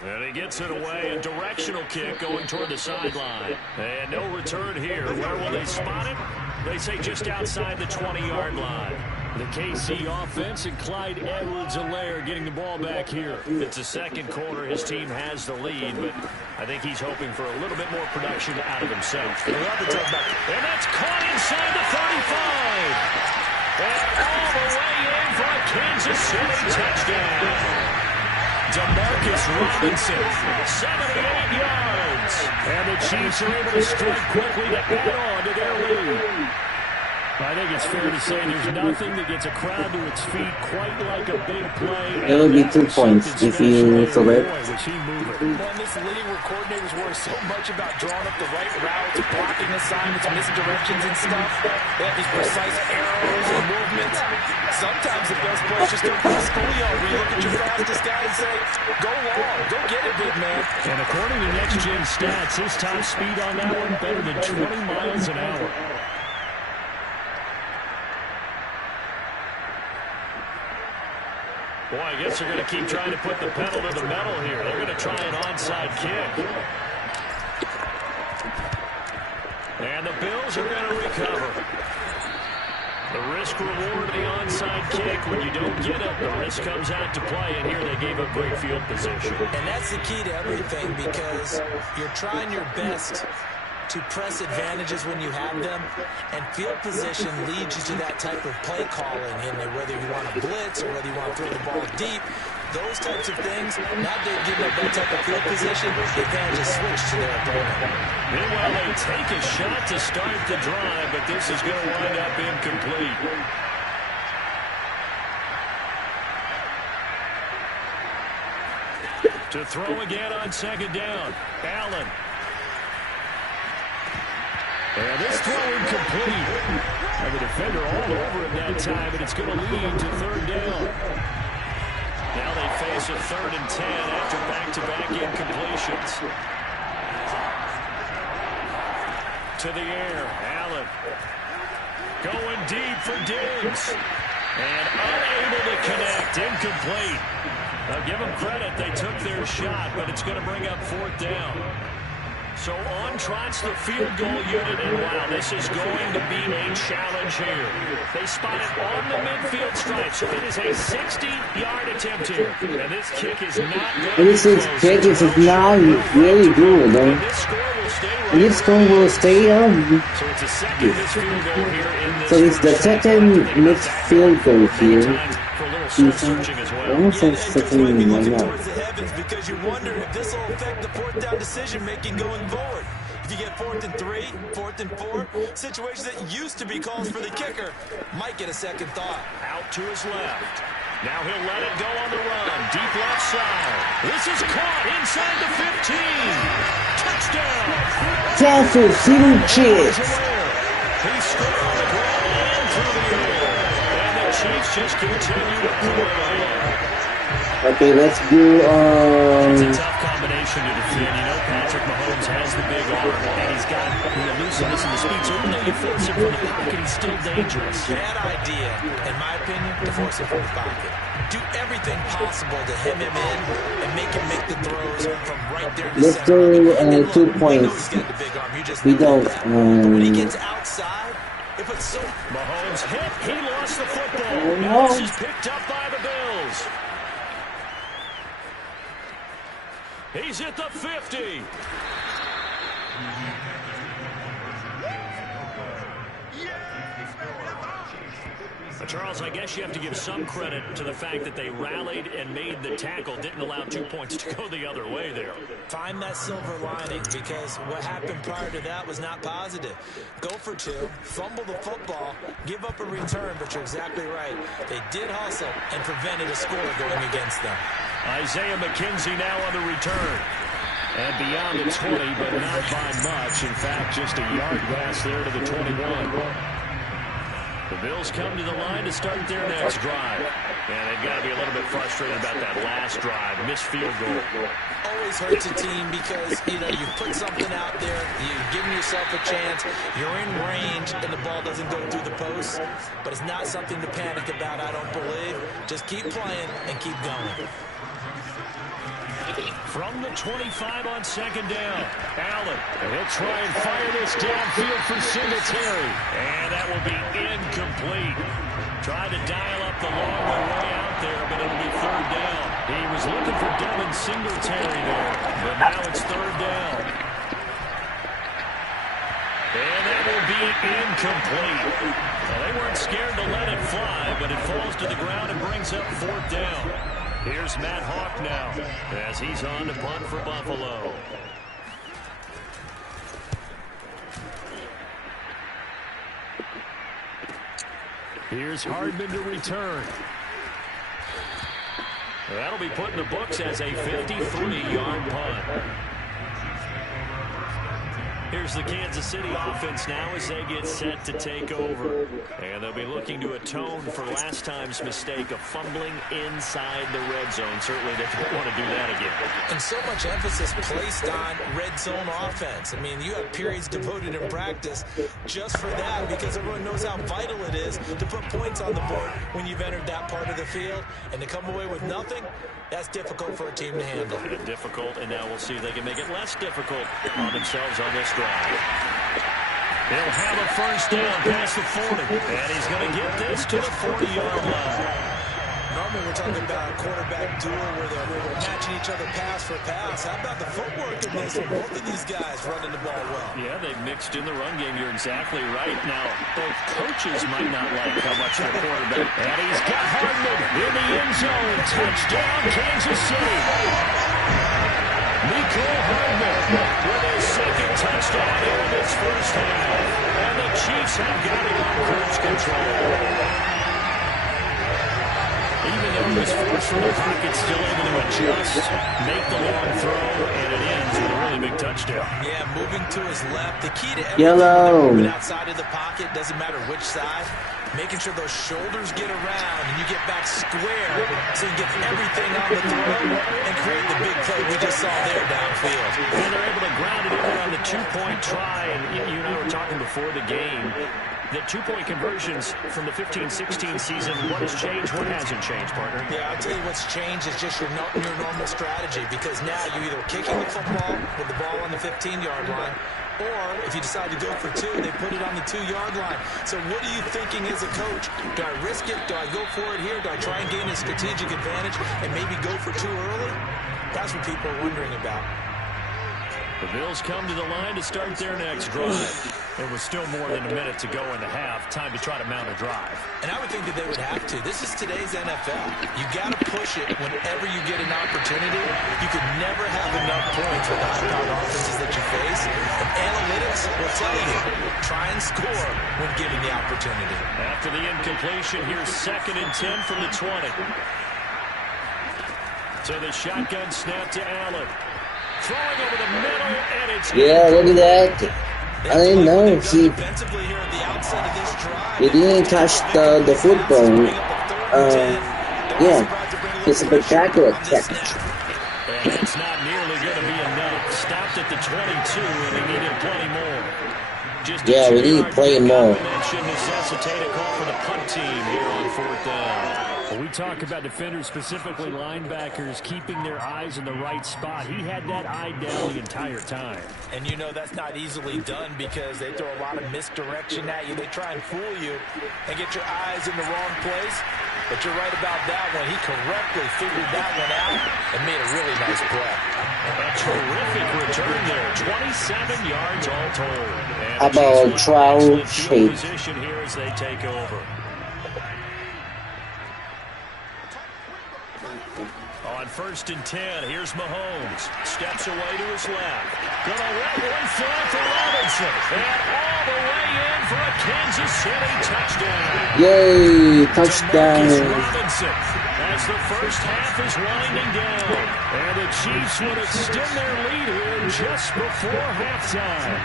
And he gets it away, a directional kick going toward the sideline. And no return here. Where will they spot it? They say just outside the 20-yard line. The KC offense and Clyde Edwards-Helaire getting the ball back here. It's the second quarter. His team has the lead, but I think he's hoping for a little bit more production out of himself. And that's caught inside the 35. And all the way in for a Kansas City touchdown. Demarcus Robinson, 78 yards. And the Chiefs are able to strike quickly to add on to their lead. I think it's fair to say there's nothing that gets a crowd to its feet quite like a big play. It will be 2 points if you select. Well, this league where coordinators worry so much about drawing up the right routes, blocking assignments, misdirections and stuff. They have these precise arrows and movements. Sometimes the best play is just to press Julio where you look at your fastest guy and say, go long, go get it, big man. And according to next-gen stats, his top speed on that one better than 20 miles an hour. Boy, I guess they're going to keep trying to put the pedal to the metal here. They're going to try an onside kick. And the Bills are going to recover. The risk-reward of the onside kick, when you don't get it, the risk comes out to play, and here they gave up great field position. And that's the key to everything because you're trying your best to press advantages when you have them, and field position leads you to that type of play calling, and whether you want to blitz or whether you want to throw the ball deep, those types of things, now they're giving up that type of field position, the advantage is switched to their opponent. Meanwhile, they take a shot to start the drive, but this is going to wind up incomplete. To throw again on 2nd down, Allen. And this throw incomplete. And the defender all over him that time, and it's going to lead to 3rd down. Now they face a 3rd and 10 after back-to-back incompletions. To the air, Allen. Going deep for Diggs. And unable to connect, incomplete. Now give them credit, they took their shot, but it's going to bring up 4th down. So on trots the field goal unit, and wow, this is going to be a challenge here. They spot it on the midfield stripe, so it is a 60-yard attempt here. And this kick is not going to be close. This kick is not really good. And this score will stay right. This score will stay up. So it's a second missed field goal here in this. So it's the second missed field goal here. Searching as well. Almost like second right now. Towards the heavens because you wonder if this will affect the 4th down decision making going forward. If you get 4th and 3, 4th and 4, situations that used to be calls for the kicker might get a second thought. Out to his left. Now he'll let it go on the run. Deep left side. This is caught inside the 15. Touchdown. Castle City Chiefs. He's straight on the ground and through the air. And the Chiefs just continue to play along. Okay, let's do It's a tough combination to defend. You know Patrick Mahomes has the big arm, and he's got the elusiveness and the speed. So even though you force him from the pocket, he's still dangerous. Bad idea, in my opinion, to force him from the pocket. Do everything possible to hem him in and make him make the throws from right there to the let's center. do 2 points. We don't. When he gets outside, if it's so... Mahomes hit. He lost the football. Now this is picked up by the Bills. He's at the 50. Charles, I guess you have to give some credit to the fact that they rallied and made the tackle, didn't allow 2 points to go the other way there. Find that silver lining because what happened prior to that was not positive. Go for 2, fumble the football, give up a return, but you're exactly right. They did hustle and prevented a score going against them. Isaiah McKenzie now on the return. And beyond the 20, but not by much. In fact, just a yard pass there to the 21. The Bills come to the line to start their next drive. And they've got to be a little bit frustrated about that last drive. Missed field goal. Always hurts a team because, you put something out there, you're giving yourself a chance, you're in range, and the ball doesn't go through the post. But it's not something to panic about, I don't believe. Just keep playing and keep going. From the 25 on second down, Allen. And he'll try and fire this downfield for Singletary. And that will be incomplete. Tried to dial up the long way out there, but it'll be third down. He was looking for Devin Singletary there, but now it's third down. And that will be incomplete. Well, they weren't scared to let it fly, but it falls to the ground and brings up fourth down. Here's Matt Hawk now as he's on to punt for Buffalo. Here's Hardman to return. That'll be put in the books as a 53-yard punt. Here's the Kansas City offense now as they get set to take over. And they'll be looking to atone for last time's mistake of fumbling inside the red zone. Certainly they don't want to do that again. And so much emphasis placed on red zone offense. I mean, you have periods devoted in practice just for that because everyone knows how vital it is to put points on the board when you've entered that part of the field. And to come away with nothing, that's difficult for a team to handle. And difficult, and now we'll see if they can make it less difficult on themselves on this drive. He'll have a first down past the 40, and he's going to get this to the 40-yard line. Normally we're talking about a quarterback duel where they're matching each other pass for pass. How about the footwork in this? Both of these guys running the ball well. Yeah, they've mixed in the run game. You're exactly right. Now, both coaches might not like how much their quarterback. And he's got Hardman in the end zone. Touchdown, Kansas City. Nicole Hardman with his second touchdown here in this first half. And the Chiefs have got it on cruise control. Even though he was forced from the pocket, still able to adjust, make the long throw, and it ends with a really big touchdown. Yeah, moving to his left. The key to everything moving outside of the pocket, doesn't matter which side, making sure those shoulders get around and you get back square so you get everything on the throw and create the big play we just saw there downfield. And they're able to ground it in there on the two-point try, and you and I were talking before the game. The two-point conversions from the 15-16 season, what has changed, what hasn't changed, partner? Yeah, I'll tell you what's changed is just your normal strategy because now you're either kicking the football with the ball on the 15-yard line or if you decide to go for two, they put it on the 2-yard line. So what are you thinking as a coach? Do I risk it? Do I go for it here? Do I try and gain a strategic advantage and maybe go for two early? That's what people are wondering about. The Bills come to the line to start their next drive. It was still more than a minute to go in the half. Time to try to mount a drive. And I would think that they would have to. This is today's NFL. You got to push it whenever you get an opportunity. You could never have enough points with the high-powered offenses that you face. And analytics will tell you, try and score when given the opportunity. After the incompletion, here's 2nd and 10 from the 20. So the shotgun snap to Allen. Throwing over the middle, and it's... Yeah, look at that. I didn't know he didn't touch the football. Yeah, it's a spectacular catch. And it's not nearly going to be enough. Stopped at the 22, and he needed plenty more. Yeah, we need to play more. That should necessitate a call for the punt team here on 4th down. Well, we talk about defenders, specifically linebackers, keeping their eyes in the right spot. He had that eye down the entire time. And you know that's not easily done because they throw a lot of misdirection at you. They try and fool you and get your eyes in the wrong place. But you're right about that one. He correctly figured that one out and made a really nice play. A terrific return there. 27 yards all told. How about trial shape? Position here as they take over. On 1st and 10, here's Mahomes. Steps away to his left. Gonna let one fly for Robinson. And all the way in for a Kansas City touchdown. Yay, touchdown. Robinson as the first half is winding down. And the Chiefs would extend their lead here just before halftime.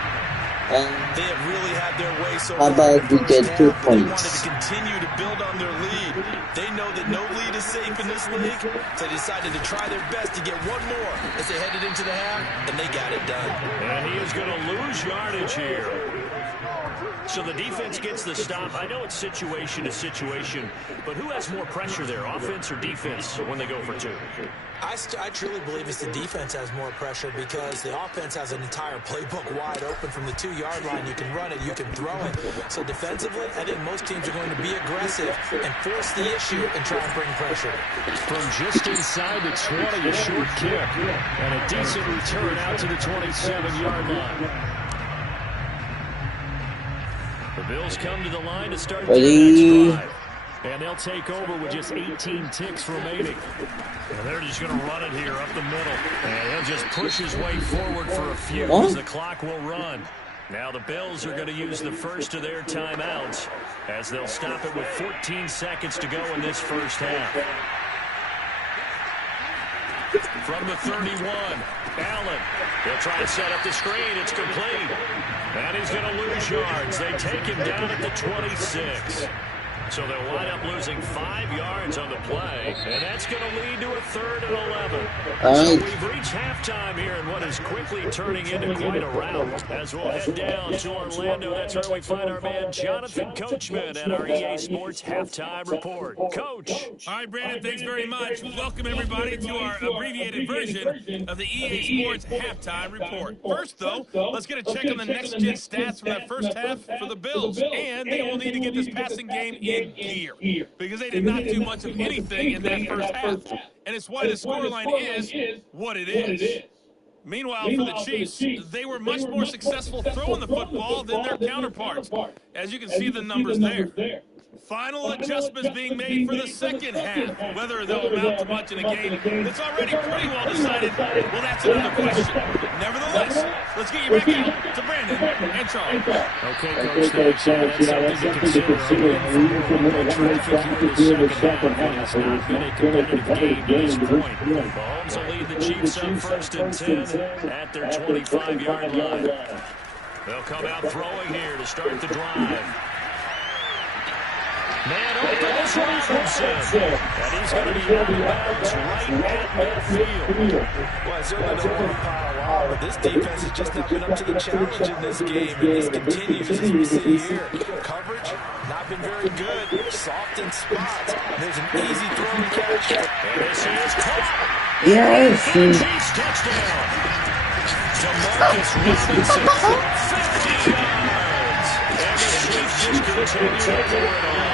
They have really had their way so How far in about the we first get 2 half, but they wanted to points? continue to build on their lead. They know that no lead is safe in this league, so they decided to try their best to get one more as they headed into the half, and they got it done. And he is going to lose yardage here. So the defense gets the stop. I know it's situation to situation, but who has more pressure there, offense or defense, when they go for 2? I truly believe it's the defense has more pressure because the offense has an entire playbook wide open from the 2-yard line. You can run it, you can throw it. So defensively, I think most teams are going to be aggressive and force the issue and try and bring pressure. From just inside the 20, a short kick. And a decent return out to the 27-yard line. The Bills come to the line to start their Ready? next drive. And they'll take over with just 18 ticks remaining. And they're just going to run it here up the middle. And he'll just push his way forward for a few as the clock will run. Now the Bills are going to use the first of their timeouts as they'll stop it with 14 seconds to go in this first half. From the 31, Allen. He'll try to set up the screen. It's complete. And he's going to lose yards. They take him down at the 26. So they'll wind up losing 5 yards on the play, and that's going to lead to a 3rd and 11. So we've reached halftime here in what is quickly turning into quite a rout. As we'll head down to Orlando, that's where we find our man Jonathan Coachman at our EA Sports Halftime Report. Coach. All right, Brandon, thanks very much. Welcome, everybody, to our abbreviated version of the EA Sports Halftime Report. First, though, let's get a check on the next-gen stats from that first half for the Bills. And they will need to get this passing game in gear because they did not do much of anything in that first half. And it's why the scoreline is what it is. Meanwhile, for the Chiefs, they were much more successful throwing the football than their counterparts. As you can see the numbers there. Final adjustments being made for the second half. Whether they'll amount to much in a game that's already pretty well decided, well, that's another question. Nevertheless, let's get you back out to Brandon and Charles. Okay, Coach, thanks. That's something to consider. Traffic here in the second half. It's not been a competitive game to this point. Mahomes will lead the Chiefs up 1st and 10 at their 25-yard line. They'll come out throwing here to start the drive. Man open is Robinson. And he's going to be out of bounds right at midfield. Well, I certainly don't want to pile on, but this defense has just not been up to the challenge in this game, and this continues as we see here. Coverage, not been very good. Soft in spots. There's an easy throw and catch. And this is caught. Yes. Chiefs touchdown. Demarcus Robinson, 50 yards. And the Chiefs just continue to pour it on.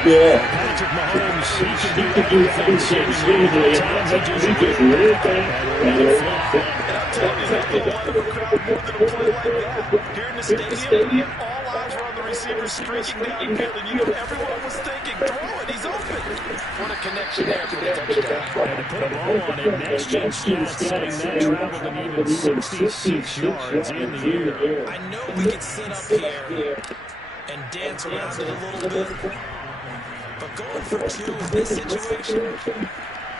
Patrick Mahomes, he can do anything seemingly. At times, he just gets right and let it fly. And I'm telling you, there's no one of a crowd more than a play like that. Here in the stadium, all eyes were on the receiver streaking downfield, and you know everyone was thinking, throw it, he's open. What a connection there for the touchdown. And to put a ball on it, next-gen stats saying that traveled an even 66 yards in the air. I know we could sit up here and dance around it a little bit, but going for 2 in this situation,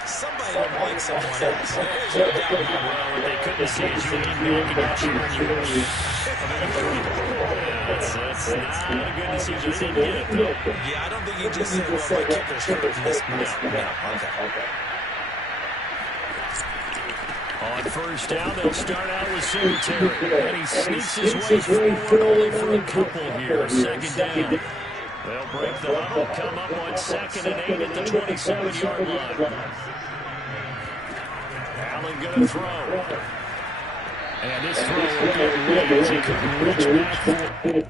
somebody don't like someone else. There's no doubt in my mind. What they couldn't see is you lean back and you're cheering you. That's not a good decision. They didn't get it, though. Yeah, I don't think he just said, well, my kicker's hurt in this place. Okay. On 1st down, they'll start out with Singletary. And he sneaks his way forward only for a couple here. 2nd down. They'll break the huddle, come up on 2nd and 8 at the 27-yard line. Allen going to throw. And this throw will get late. He couldn't reach back for it.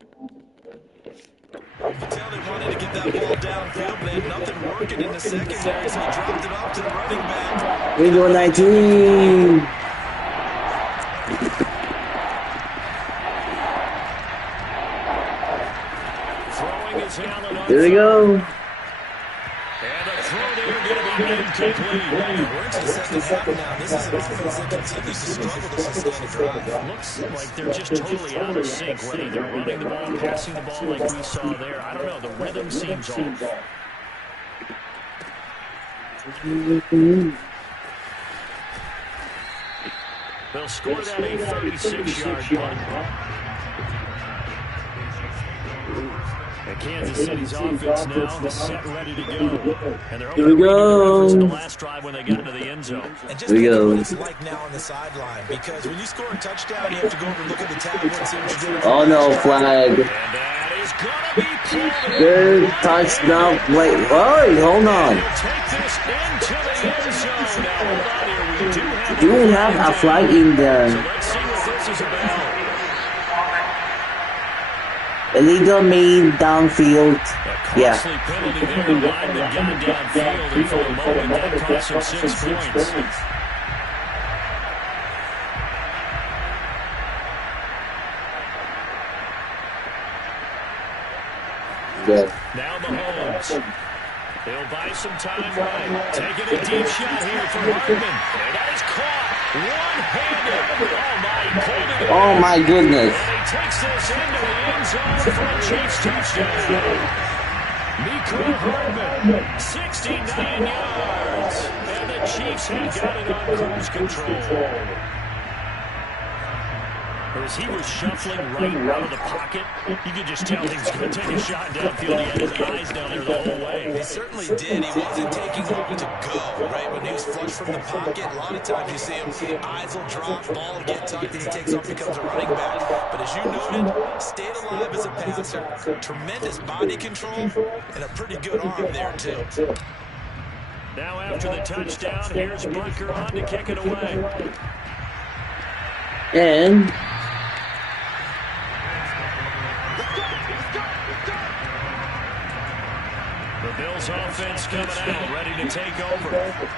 You can tell they wanted to get that ball downfield, but they had nothing working in the secondary, so he dropped it off to the running back. We go 19. Throwing his Allen on. There we go. And the throw there going to be incomplete. We're into the second half now. This is an offense that continues to struggle to sustain a drive. Looks like they're just totally out of sync, whether they're running the ball, passing the ball like we saw there. I don't know. The rhythm seems off. They'll score that a 36-yard punt. And Kansas City's offense now is set, ready to go. And they're hoping to redo the last drive when they got into the end zone. And just think of what it's like now on the sideline, because when you score a touchdown, you have to go over and look at the tablet and see what you're doing. Oh no, flag. And that is going to be pulled. Good touchdown. Wait, hold on. Take this into the end zone. Now, hold on here. Do we have a flag in there? So let's see what this is about. Illegal mean downfield. Yeah. Costly penalty there. Lineman got downfield, and for a moment that cost him 6 points. Good. Now Mahomes. He'll buy some time right. Taking a deep shot here for Hardman. And that is caught. One-handed. Oh my goodness. And he takes this into the end zone for a Chiefs touchdown. Miko Hardman, 69 yards. And the Chiefs have got it on cruise control. As he was shuffling right out of the pocket, you could just tell he was going to take a shot downfield. He had his eyes down there the whole way. He certainly did. He wasn't taking long to go, right? When he was flush from the pocket, a lot of times you see him, eyes will drop, ball will get tucked, and he takes off, becomes a running back. But as you noted, stayed alive as a passer, tremendous body control, and a pretty good arm there, too. Now after the touchdown, here's Bunker on to kick it away. And the Bills offense coming out, ready to take over.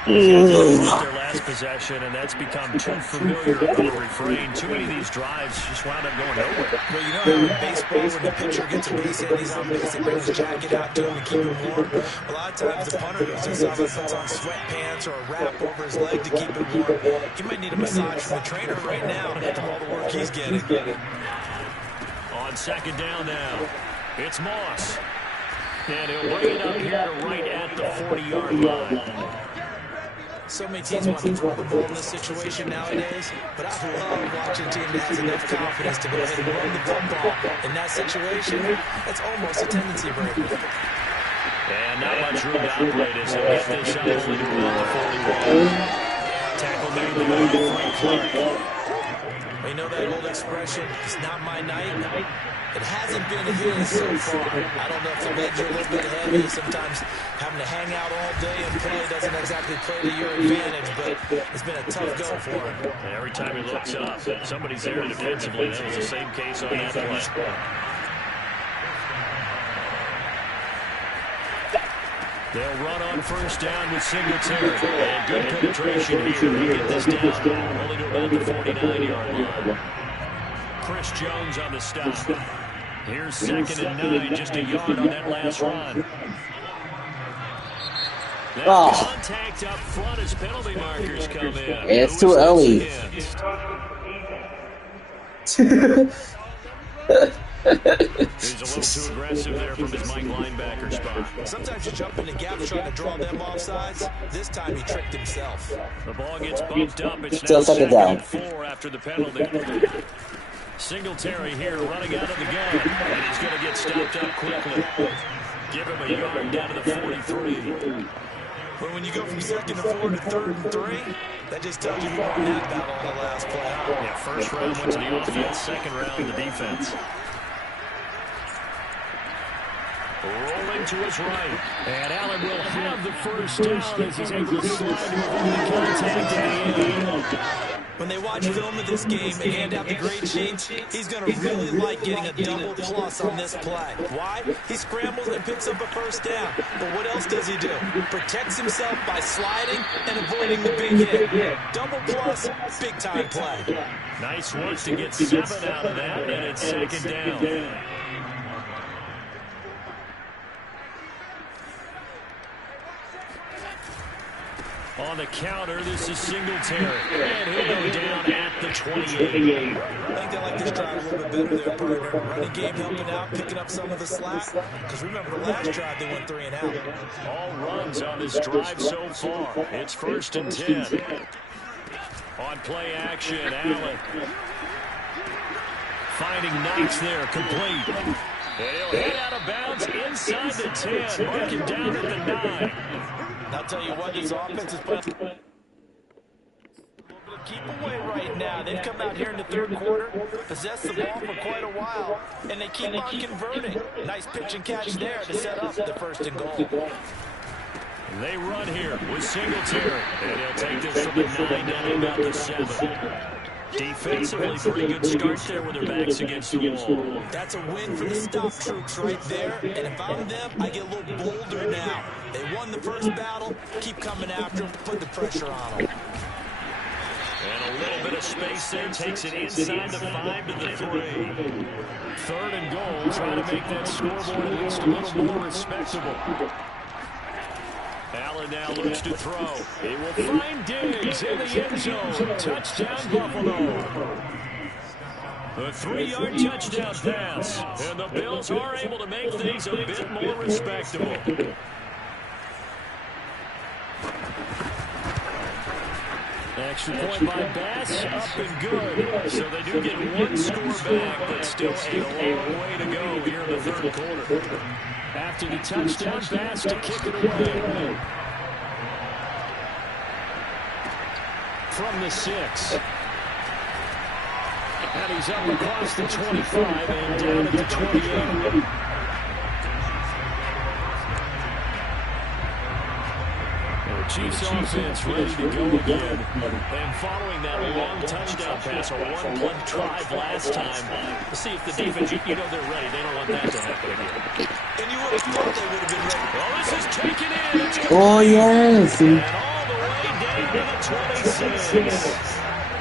Their last possession, and that's become too familiar of a refrain. Too many of these drives just wound up going nowhere. Well, you know how in baseball, when the pitcher gets a base hit, he's on base, they bring his jacket out to him and keep him warm. A lot of times the punter just puts on sweatpants or a wrap over his leg to keep him warm. He might need a massage from the trainer right now after all the work he's getting. On second down now, it's Moss. And he'll bring it up here to right at the 40-yard line. So many teams want to throw the ball in this situation nowadays, but I love watching a team that has enough confidence to go ahead and run the football. In that situation, that's almost a tendency breaker. And not much room to operate as he'll get this out only to about the 41. Tackle made by Frank Clark. You know that old expression, it's not my night. It hasn't been his so far. I don't know if the legs are a little bit heavy. Sometimes having to hang out all day and play doesn't exactly play to your advantage, but it's been a tough go for him. And every time he looks up, somebody's there defensively. That was the same case on that play. They'll run on first down with Singletary. And good penetration here. They'll get this down only to about the 49-yard line. Chris Jones on the stop. Here's 2nd and 9, just a yard on that last run. That contact up front as penalty markers come in. It's too early. He's a little too aggressive there from his Mike linebacker spot. Sometimes you jump into gaps trying to draw them offsides. This time he tricked himself. The ball gets bumped up. It's Still now 2nd and 4 after the penalty. Singletary here running out of the gun. And he's going to get stopped up quickly. Give him a yard down to the 43. But when you go from 2nd to 4 to 3rd and 3, that just tells you who won that battle on the last play. Yeah, first round went to the offense, second round the defense. Rolling to his right. And Allen will have the first down as he's able to slide to avoid contact at the end. when they watch film of this game and hand out the grade sheets, he's going to really like getting a double plus on this play. Why? He scrambles and picks up a first down. But what else does he do? Protects himself by sliding and avoiding the big hit. Double plus, big-time play. Nice work to get 7 out of that, and it's second down. On the counter, this is Singletary. And he'll go down at the 28. I think they like this drive a little bit better there, partner. Running game helping out, picking up some of the slack. Because remember, the last drive, they went 3 and out. All runs on this drive so far. It's 1st and 10. On play action, Allen. Finding Knox there, complete. And he'll head out of bounds inside the 10, marking down at the 9. I'll tell you what, this offense is playing keep away right now. They've come out here in the 3rd quarter, possessed the ball for quite a while, and they keep on converting. Nice pitch and catch there to set up the 1st and goal. They run here with Singletary, and they'll take this from the 9 down about the 7. Defensively, pretty good start there with their backs against the wall. That's a win for the stop troops right there. And if I'm them, I get a little bolder now. They won the first battle. Keep coming after them. Put the pressure on them. And a little bit of space there. Takes it inside the 5 to the 3. 3rd and goal. Trying to make that scoreboard at least a little more respectable. Allen now looks to throw. He will find Diggs in the end zone. Touchdown, Buffalo. A 3-yard touchdown pass. And the Bills are able to make things a bit more respectable. Extra point by Bass, up and good. So they do get 1 score back, but still a long way to go here in the 3rd quarter. After the touchdown, Bass to kick it away. From the 6. And he's up across the 25 and down at the 28. Chiefs offense ready to go again. And following that long touchdown pass, a 1-play drive last time. Let's see if the defense, you know they're ready. They don't want that to happen again. And you would have thought they would have been ready. Well, this is taken in. It's Oh, yes. and all the way down to the 26.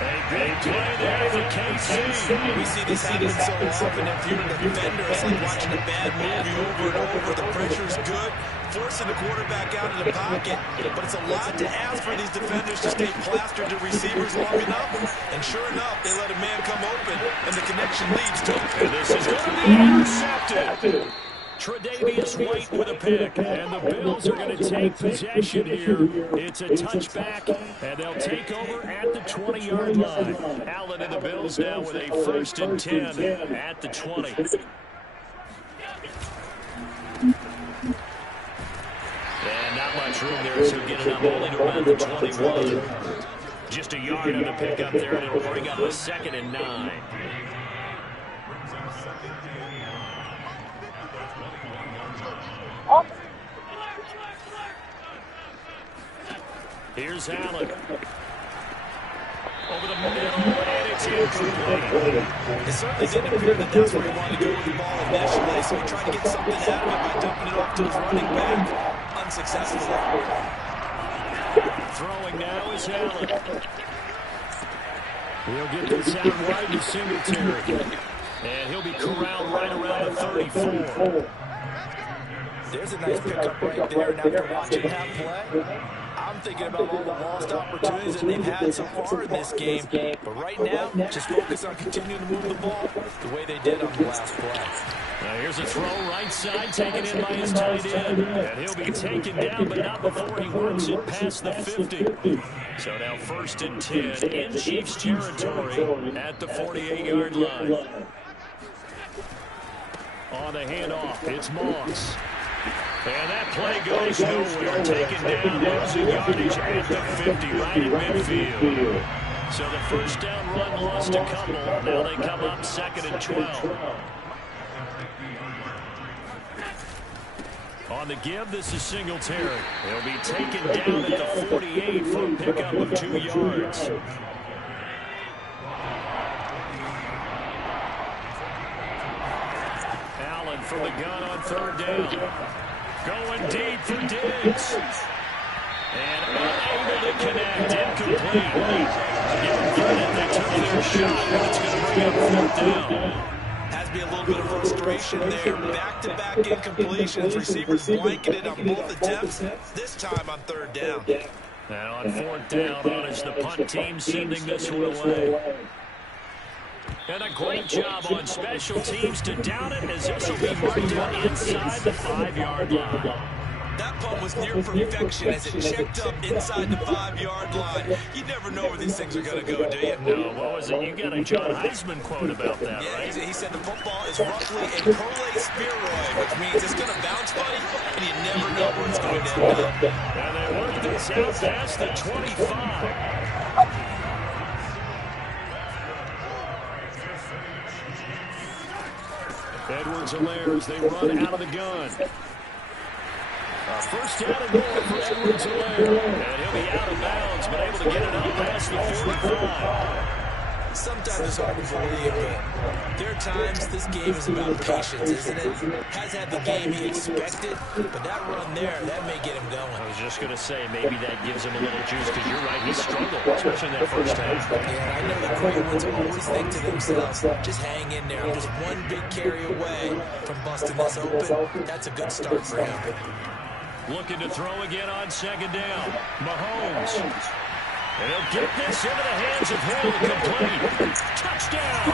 A big play there for KC. We see this happen so often. If you're a defender, it's like watching a bad movie over and over. The pressure's good, forcing the quarterback out of the pocket. But it's a lot to ask for these defenders to stay plastered to receivers long enough. And sure enough, they let a man come open, and the connection leads to it. And this is going to be intercepted. Tre'Davious White with a pick, and the Bills are going to take possession here. It's a touchback, and they'll take over at the 20-yard line. Allen and the Bills now with a 1st and 10 at the 20. And not much room there, so get it up only to around the 21. Just a yard on the pickup there, and it'll bring up a 2nd and 9. Here's Allen. Over the middle, and it's incomplete. It certainly didn't appear that that's where he wanted to go with the ball initially, so he tried to get something out of it by dumping it off to his running back. Unsuccessfully. Throwing now is Allen. He'll get this out wide to Singletary. And he'll be corralled right around the 34. There's a nice pickup right there, and after watching that play, I'm thinking about all the lost opportunities that they've had so far in this game. But right now, just focus on continuing to move the ball the way they did on the last play. Now here's a throw right side, taken in by his tight end. And he'll be taken down, but not before he works it past the 50. So now 1st and 10 in Chiefs territory at the 48-yard line. On the handoff, it's Moss. And that play goes nowhere. Taken down, losing yardage at the 50, right in midfield. So the 1st down run lost a couple. Now they come up 2nd and 12. On the give, this is Singletary. He'll be taken down at the 48 for a pickup of 2 yards. from the gun on third down. Going deep for Diggs. And unable to connect. Incomplete. Give them credit. They took their shot, but it's going to bring up fourth down. Has to be a little bit of frustration there. Back-to-back incompletions. Receivers blanketed on both attempts. This time on third down. And on fourth down, on is the punt team sending this one away. And a great job on special teams to down it, as this will be marked down inside the 5-yard line. That punt was near perfection as it checked up inside the 5-yard line. You never know where these things are going to go, do you? No, what was it? You got a John Heisman quote about that, yeah, right? He said the football is roughly a Perle spheroid, which means it's going to bounce, buddy, and you never know where it's going to end up. And they work this out past the 25. Edwards-Helaire as they run out of the gun. First down and more for Edwards-Helaire. And he'll be out of bounds, but able to get it up past the 45. Sometimes it's hard to believe, but there are times this game is about patience, isn't it? Has had the game he expected, but that run there, that may get him going. I was just going to say, maybe that gives him a little juice, because you're right, he struggled, especially in that first half. Yeah, I know the great ones always think to themselves, just hang in there. I'm just one big carry away from busting this open. That's a good start for him. Looking to throw again on second down. Mahomes. And he'll get this into the hands of Hill. Complete. Touchdown.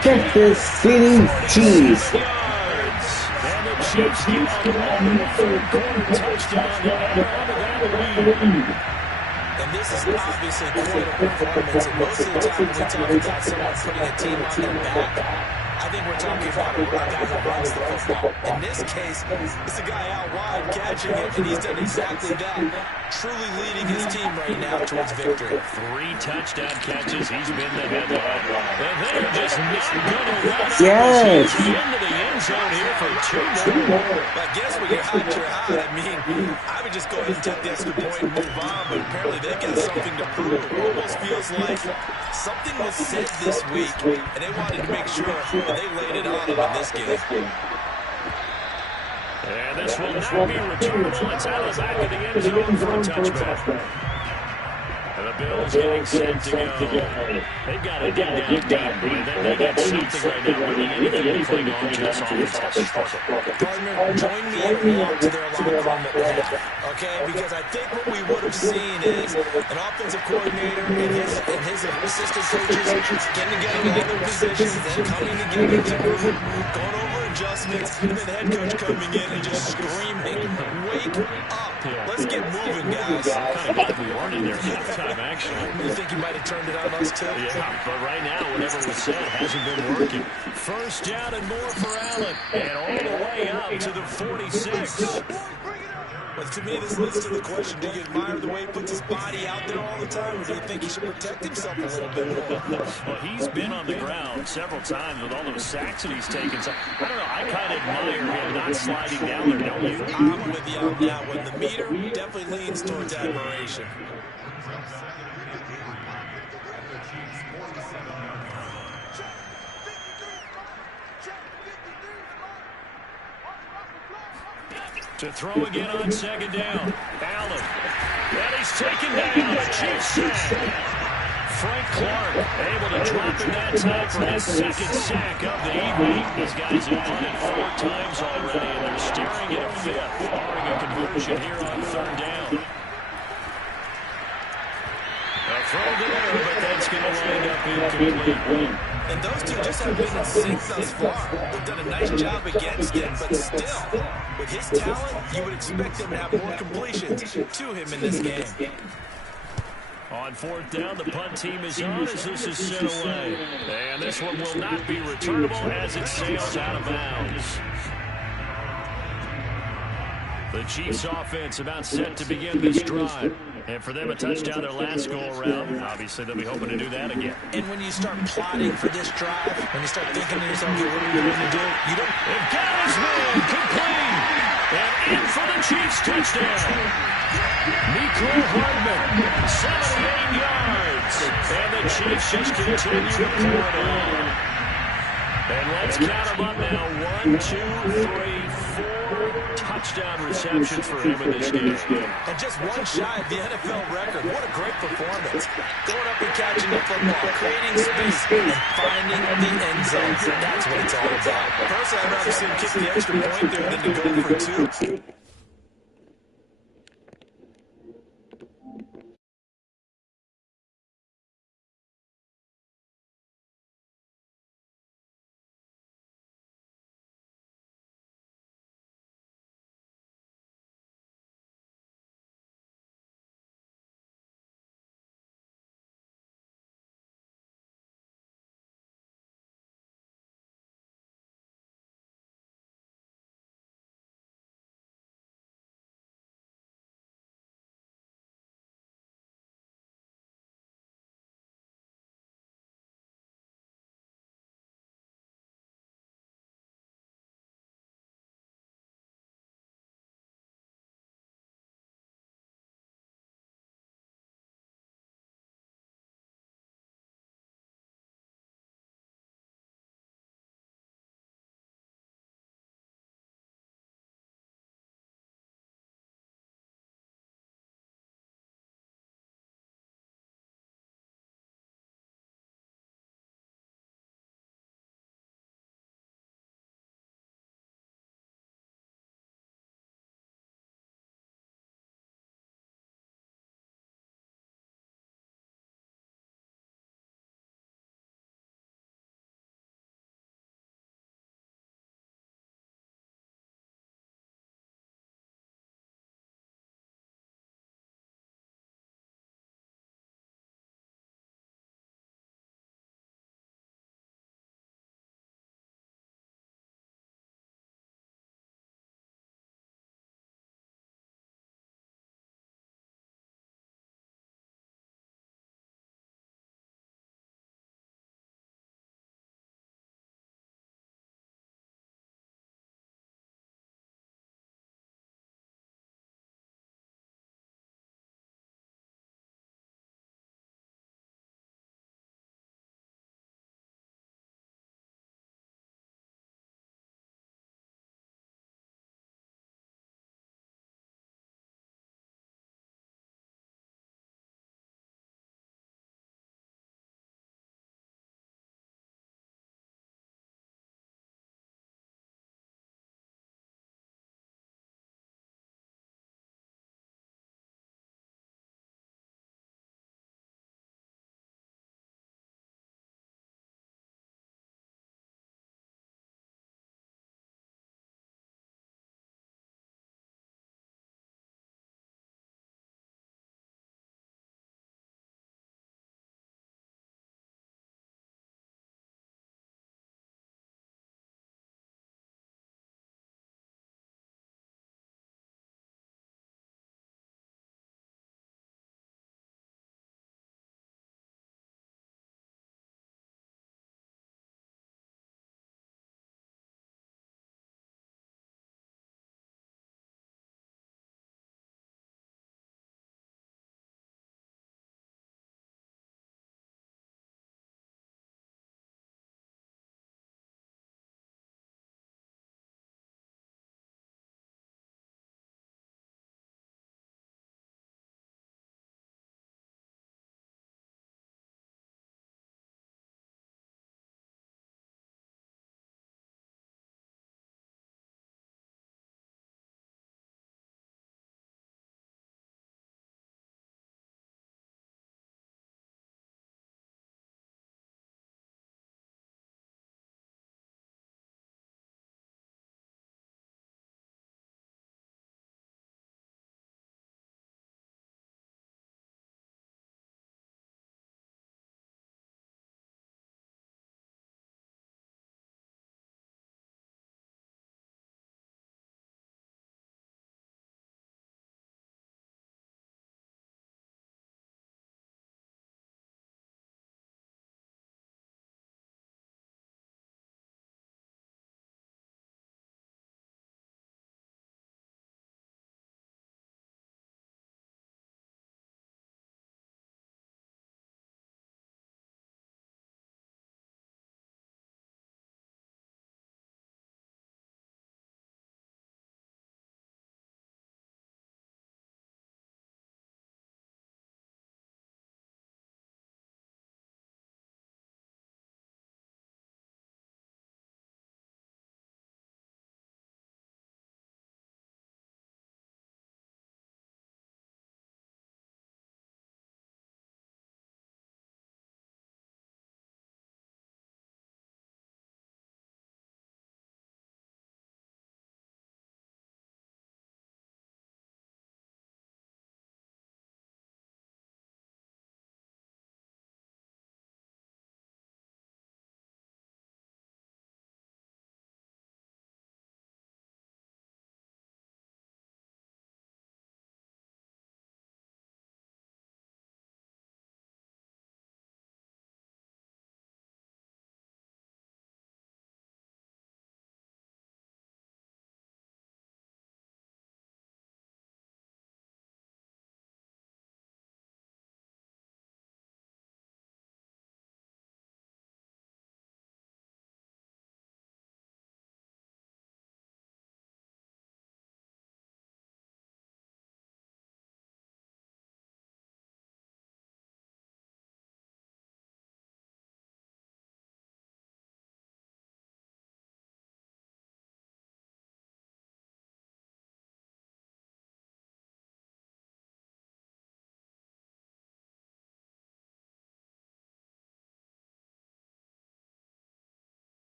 Kansas City Chiefs. And the Chiefs get a long third-quarter touchdown to add on to that lead. And this is obviously quite a performance. And most of the time when we talk about someone putting a team on their back, I think we're talking about a guy who runs the football. In this case, it's a guy out wide catching it, and he's done exactly that. Truly leading his team right now towards victory. 3 touchdown catches. He's been the headline. And they're just not going to run out. Yes. Into the end zone here for 2 more. I guess when you're hot, you're hot. I mean, I would just go ahead and take the extra point and move on, but apparently they've got something to prove. It almost feels like something was said this week, and they wanted to make sure that they laid it on them in this game. And this will not be returnable. It's out of the back of the end zone for a touchback. And the Bills getting set to go. They've got to dig down deep. They got something right now. Really anything to cling on to. This offense has to struggle. Partner, join me and walk to their alarm clock at half. Okay? Because I think what we would have seen is an offensive coordinator and his assistant coaches getting together all their positions, then coming together as a group, going over adjustments, and then the head coach coming in and just screaming, "Wake up! Let's get moving, guys." I'm kind of glad we weren't in there halftime, actually. You think you might have turned it on us, too? Yeah, but right now, whatever was said hasn't been working. First down and more for Allen. And all the way up to the 46. But to me, this leads to the question, do you admire the way he puts his body out there all the time, or do you think he should protect himself a little bit more? Well, he's been on the ground several times with all those sacks that he's taken. So, I don't know, I kind of admire him not sliding down there, don't you? I'm with you on that one. The meter definitely leans towards admiration. To throw again on second down. Allen. And he's taken down. The Chiefs sack. Frank Clark able to drop in that time for his second sack of the evening. These guys have punted 4 times already, and they're staring at a 5th, barring a conversion here on third down. A throw there, but that's going to wind up incomplete. And those two just have been in sync thus far. They've done a nice job against him, but still, with his talent, you would expect them to have more completions to him in this game. On fourth down, the punt team is on as this is sent away. And this one will not be returnable as it sails out of bounds. The Chiefs offense about set to begin this drive. And for them, a touchdown their last go-around. Obviously, they'll be hoping to do that again. And when you start plotting for this drive, when you start thinking to yourself, okay, what are we going to do? You don't. They've got his man, complete. And in for the Chiefs touchdown. Mecole Hardman, 78 yards. And the Chiefs just continue to pour it on. And let's count them up now. 1, 2, 3, 4 touchdown receptions for him in this game. And just one shy of the NFL record. What a great performance. Going up and catching the football, creating space, and finding the end zone. That's what it's all about. Personally, I'd rather see him kick the extra point there than to go for 2.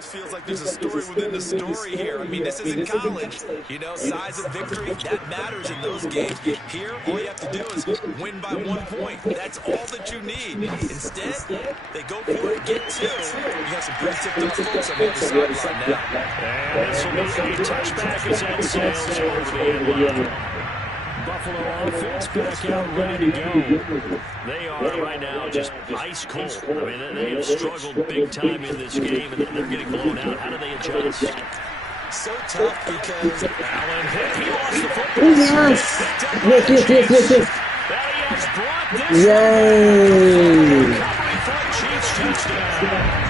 Feels like there's a story within the story here. I mean, this isn't college. You know, size of victory, that matters in those games. Here, all you have to do is win by 1 point. That's all that you need. Instead, they go for it, get 2. You got some pretty tipped off folks on the other sideline now. And this will be a touchback as that sails over the end line. Buffalo offense back out ready to go. They are right now just ice cold. I mean, they have struggled big time in this game, and they're getting blown out. How do they adjust? So tough because Allen hit. He lost the football. Yes! Yes. That he has brought this Yay! recovery for a Chiefs touchdown.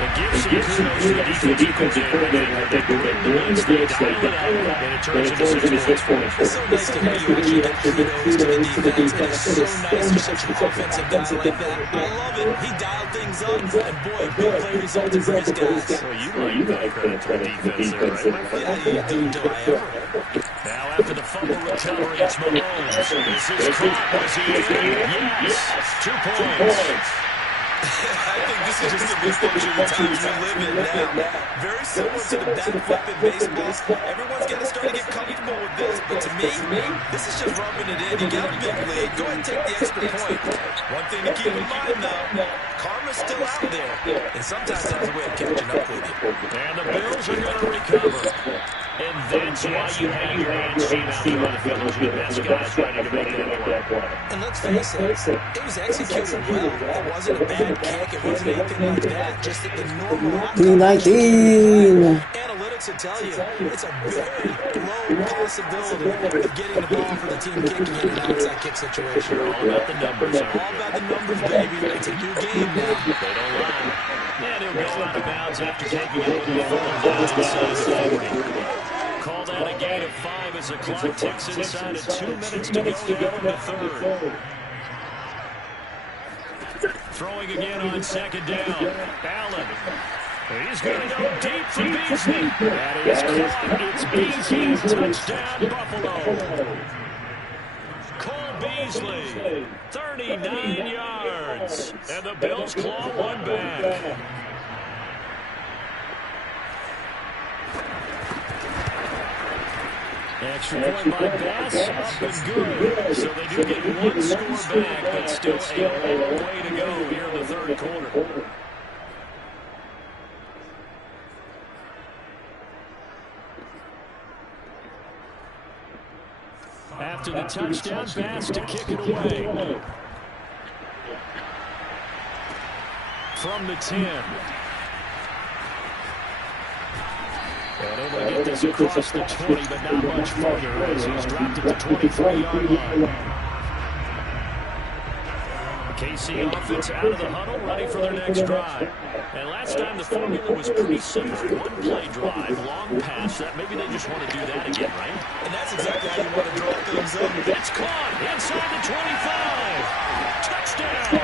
It gives some kudos to the defensive coordinator. They bring the blitz, they dial it up, and it turns into 6 points for them. it's so nice to hear you actually get kudos to the defense. It is so nice for such an offensive guy like that. I love it. He dialed things up, and boy, big play resulted for his guys. Well, you like that credit to the defense there, right? Yeah, you do I ever. Now after the fumble recovery, it's Mahomes. This is caught. Was he in? Yes. 2 points. I think this is just a reflection of the times we live in now. Very similar to the back flip in baseball. Everyone's got to start to get comfortable with this. But to me, this is just rubbing it in. You got a big lead. Go ahead and take the extra point. One thing to keep in mind, though, karma's still out there. And sometimes it has a way of catching up with you. And the Bills are going to recover. And that's why you have your hands seen out there on the field. Your best guys ready to make that play. And let's face it, it was executed well. It wasn't a bad kick. It wasn't anything like that. Just that the normal outcome. 19. Analytics will tell you it's a very low possibility of getting the ball for the team kicking in an outside kick situation. All about the numbers. All about the numbers, baby. It's a new game now. They don't lie. And he'll go out of bounds after taking it with the ball inside the 40. Called out a gain of 5 as the clock ticks inside of 2 minutes to go here in the third. Throwing again on second down. Allen. He's going to go deep for Beasley. That is caught. It's Beasley. Touchdown, Buffalo. Cole Beasley. 39 yards. And the Bills claw one back. Extra point by Bass, up and good. So they do get 1 score back, but still a long way to go here in the third quarter. After the touchdown, Bass to kick it away. From the 10. And able to get this across the 20, but not much further as he's dropped it to 23-yard line. KC offense out of the huddle, ready for their next drive. And last time the formula was pretty simple. 1-play drive, long pass. That maybe they just want to do that again, right? And that's exactly how you want to draw things up. It's caught inside the 25. Touchdown.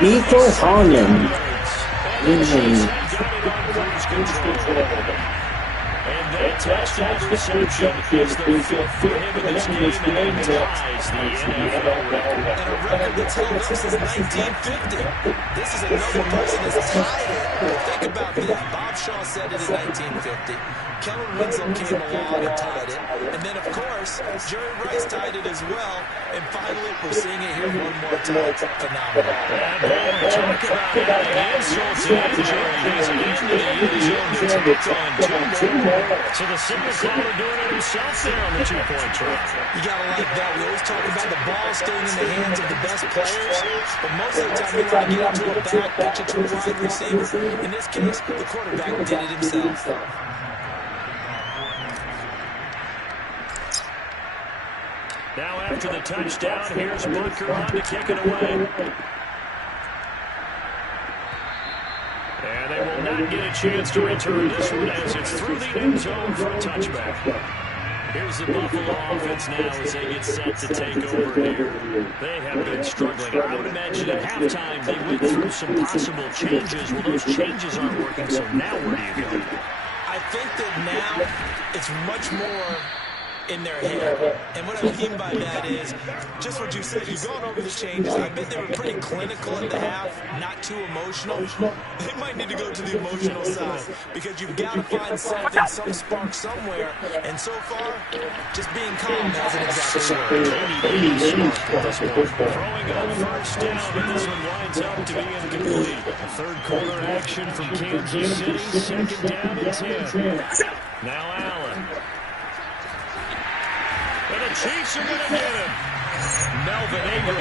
Nico Harmon. And that touchdown reception is the 5th for him in this game and ties the NFL record. And a record that's held up since 1950. This is another person that's tied it. Think about this. Bob Shaw said it in 1950. Kellen Winslow came along and tied it. And then, of course, Jerry Rice tied it as well. And finally, we're seeing it here one more time. Phenomenal. Talk about adding insult to injury. He's into the end zone to take on 2 more. So the signal caller doing it himself there on the 2-point try. You got to like that. We always talk about the ball staying in the hands of the best players. But most of the time, you want to get into a back, pitch it to a wide receiver. In this case, the quarterback did it himself. Now after the touchdown, here's Bunker on to kick it away. And they will not get a chance to return this one as it's through the end zone for a touchback. Here's the Buffalo offense now as they get set to take over here. They have been struggling. I would imagine at halftime they went through some possible changes. Well, those changes aren't working, so now where do you go? I think that now it's much more in their head. And what I mean by that is just what you said. You've gone over the changes. I bet they were pretty clinical at the half, not too emotional. They might need to go to the emotional side because you've got to find something, some spark somewhere. And so far, just being calm hasn't exactly worked. Throwing on first down, and this one winds up to be incomplete. Third quarter action from Kansas City. Second down and 10. Now Allen. And the Chiefs are going to get him. Melvin Ingram,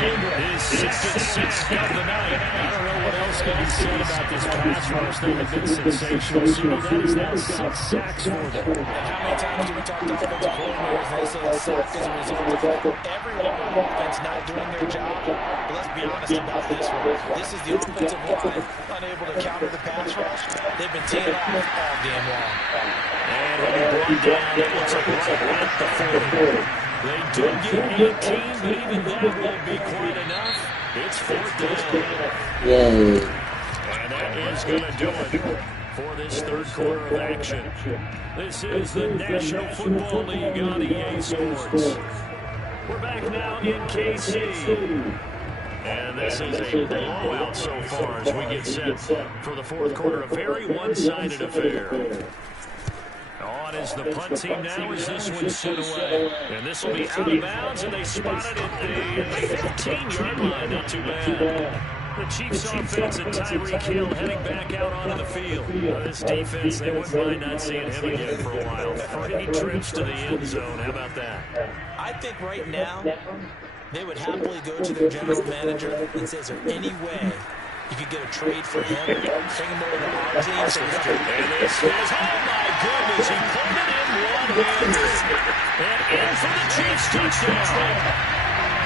his second sack of the night. I don't know what else can be said about this pass rush. They have been sensational. So that is now 6 sacks for them. And how many times do we talk to offensive coordinators? They say a sack is a result of everyone on offense not doing their job. But let's be honest about this one. This is the offensive line unable to counter the pass rush. They've been teeing off all game long. And he'll be brought down. It looks like right at the 40. They do get 18, but even that won't be quite enough. It's 4th down. Yay. And that is going to do it for this third quarter of action. This is the National Football League on EA Sports. We're back now in KC. And this is a blowout so far as we get set for the fourth quarter. A very one-sided affair. On is the punt team now as this one's sent away. And this will be out of bounds, and they spot it at the 15-yard line. Not too bad. The Chiefs offense and Tyreek Hill heading back out onto the field. This defense, they wouldn't mind not seeing him again for a while. 3 trips to the end zone. How about that? I think right now they would happily go to their general manager and say, is there any way you could get a trade for him, bring him over to our team so we don't... And this is, oh my goodness, he pulled it in one-handed. And in for the Chiefs touchdown.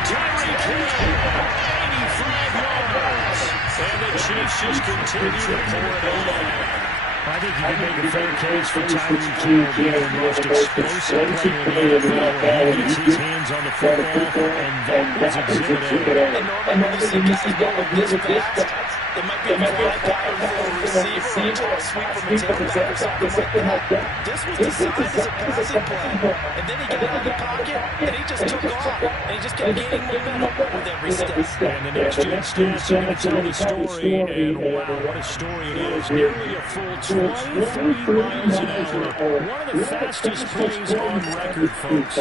Tyreek Hill, 85 yards. And the Chiefs just continue to pour it on. I think you can make a fair case for Tyreek Hill being the most explosive player in the NFL when he gets his hands on the football, and that was exhibit A. And normally when you see guys going this fast, it might be a fly pattern for a receiver or a sweep from a tailback or something like that. This was designed as a passing play. And then he got out of the pocket, and he just took off. And he just kept gaining momentum with every step. And the next-gen stats are going to tell the story, and wow, what a story it is. Nearly a full 23 miles an hour. One of the fastest plays on record, folks.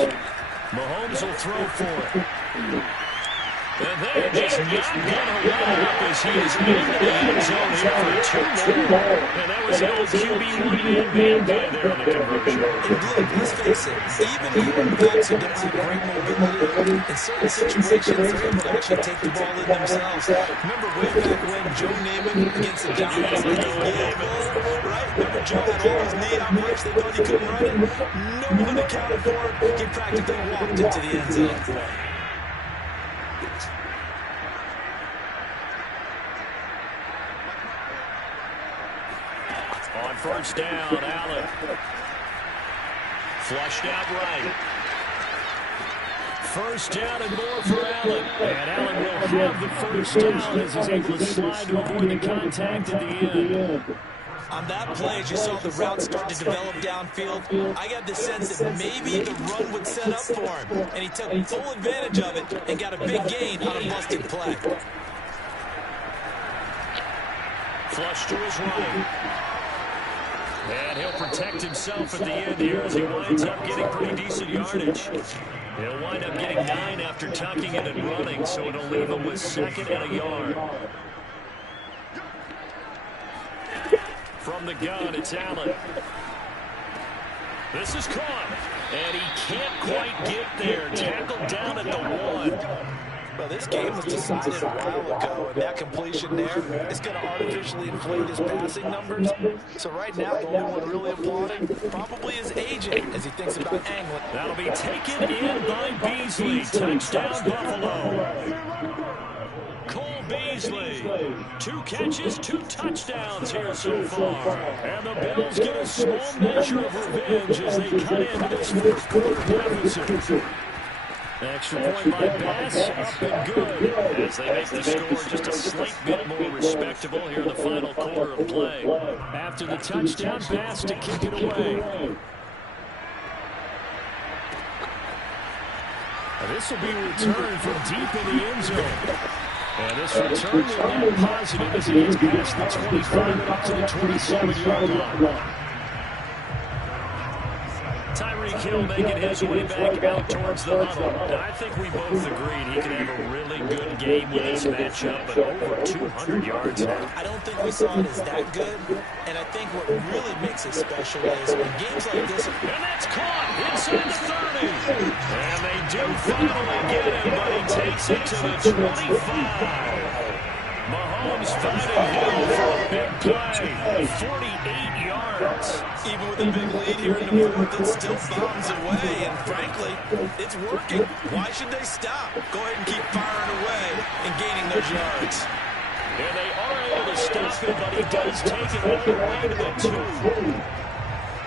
Mahomes will throw for it. And they're just not going to let up as he is into the end zone here for 2 more. And that was an old QB1 man there on the conversion. And look, let's face it, even backs who don't have great mobility, in certain situations, they're able to actually take the ball in themselves. Remember way back when Joe Namath against the Giants, right? Remember Joe had all his knee operations, they thought he couldn't run it? No one accounted for it. He practically walked into the end zone. On first down, Allen. Flushed out right. First down and more for Allen. And Allen will have the first down as he's able to slide to avoid the contact at the end. On that play, as you saw the route start to develop downfield, I got the sense that maybe the run would set up for him. And he took full advantage of it and got a big gain on a busted play. Flush to his right. And he'll protect himself at the end here as he winds up getting pretty decent yardage. He'll wind up getting 9 after tucking it and running, so it'll leave him with 2nd and a yard. From the gun, it's Allen. This is caught, and he can't quite get there. Tackled down at the 1. Well, this game was decided a while ago, and that completion there is going to artificially inflate his passing numbers. So right now, the only one really applauding probably his agent as he thinks about angling. That'll be taken in by Beasley. Touchdown, Buffalo. Cole Beasley, 2 catches, 2 touchdowns here so far. And the Bills get a small measure of revenge as they cut into this fourth quarter deficit. Extra point by Bass, up and good, as they make the score just a slight bit more respectable here in the final quarter of play. After the touchdown, Bass to kick it away. And this will be returned from deep in the end zone. And this return will net positive as he gets past the 25 and up to the 27-yard line. Tyreek Hill making his way back out towards the huddle. And I think we both agreed he could have a really good game with this matchup, but over 200 yards now. I don't think we saw it as that good, and I think what really makes it special is when games like this... And that's caught inside the 30. And they do finally get him, but he takes it to the 25. Mahomes finding Hill for a big play. 48 yards. Even with a big lead here in the fourth, it still bombs away. And frankly, it's working. Why should they stop? Go ahead and keep firing away and gaining those yards. And they are able to stop him, but he does take it all the way to the 2.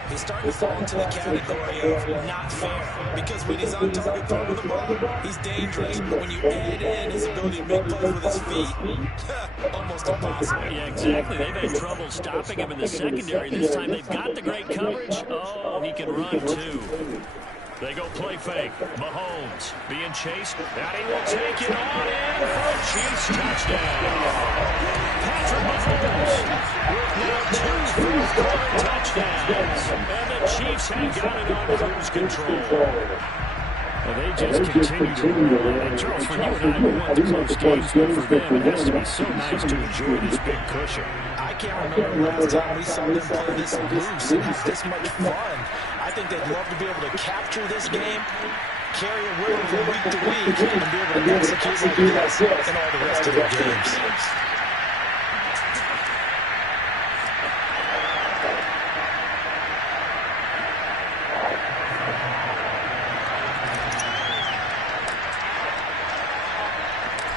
He's starting to fall into the category of not fair, because when he's on target throwing the ball, he's dangerous. But when you add in his ability to make plays with his feet, almost impossible. Yeah, exactly. They've had trouble stopping him in the secondary. This time they've got the great coverage. Oh, he can run too. They go play fake. Mahomes being chased. And he will take it on in for a Chiefs touchdown. Patrick Mahomes with now 2 fourth-quarter touchdowns. And the Chiefs have got it on cruise control. Well, they just continue to roll. And Charles, for you and I, we want the close games, but for them, it has to be so nice to enjoy this big cushion. I can't remember the last time we saw them play this loose and have this much fun. I think they'd love to be able to capture this game, carry it with them from week to week, and be able to execute like this in all the rest of their games.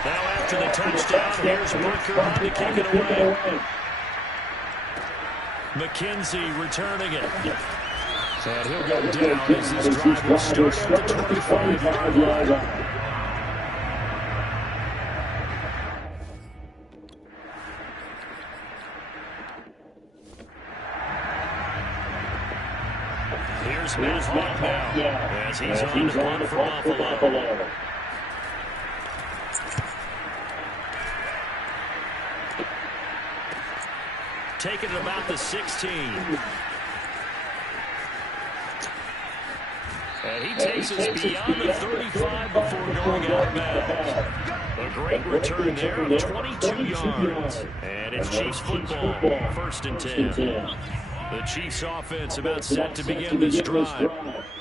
Now after the touchdown, here's Booker on to kick it away. McKenzie returning it. And he'll go down as this drive will start at the 25-yard line. Here's Matt Hawk now as he's on to punt for Buffalo. Taking it about the 16. And he takes us beyond the 35 before going out of bounds. A great return there of 22 yards. And it's Chiefs football, 1st and 10. The Chiefs offense about set to begin this drive.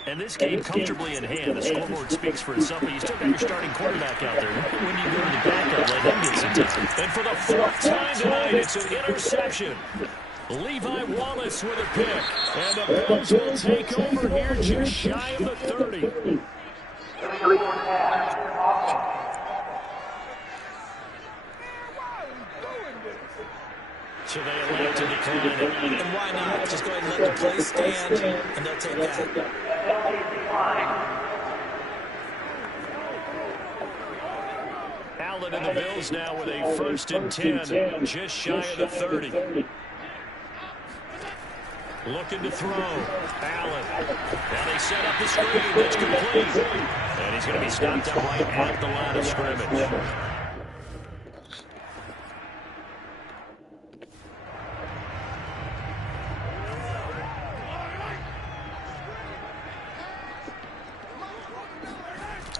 And this game comfortably in hand. The scoreboard speaks for itself, but you still got your starting quarterback out there. When you go to the backup, let him get some time. And for the 4th time tonight, it's an interception. Levi Wallace with a pick. And the Bills will take over here just shy of the 30. So they elect to decline it. And why not? Just go ahead and let the play stand, and they'll take that. Allen and the Bills now with a 1st and 10, just shy of the 30. Looking to throw. Allen. Now they set up the screen. That's complete. And he's going to be stopped up right at the line of scrimmage.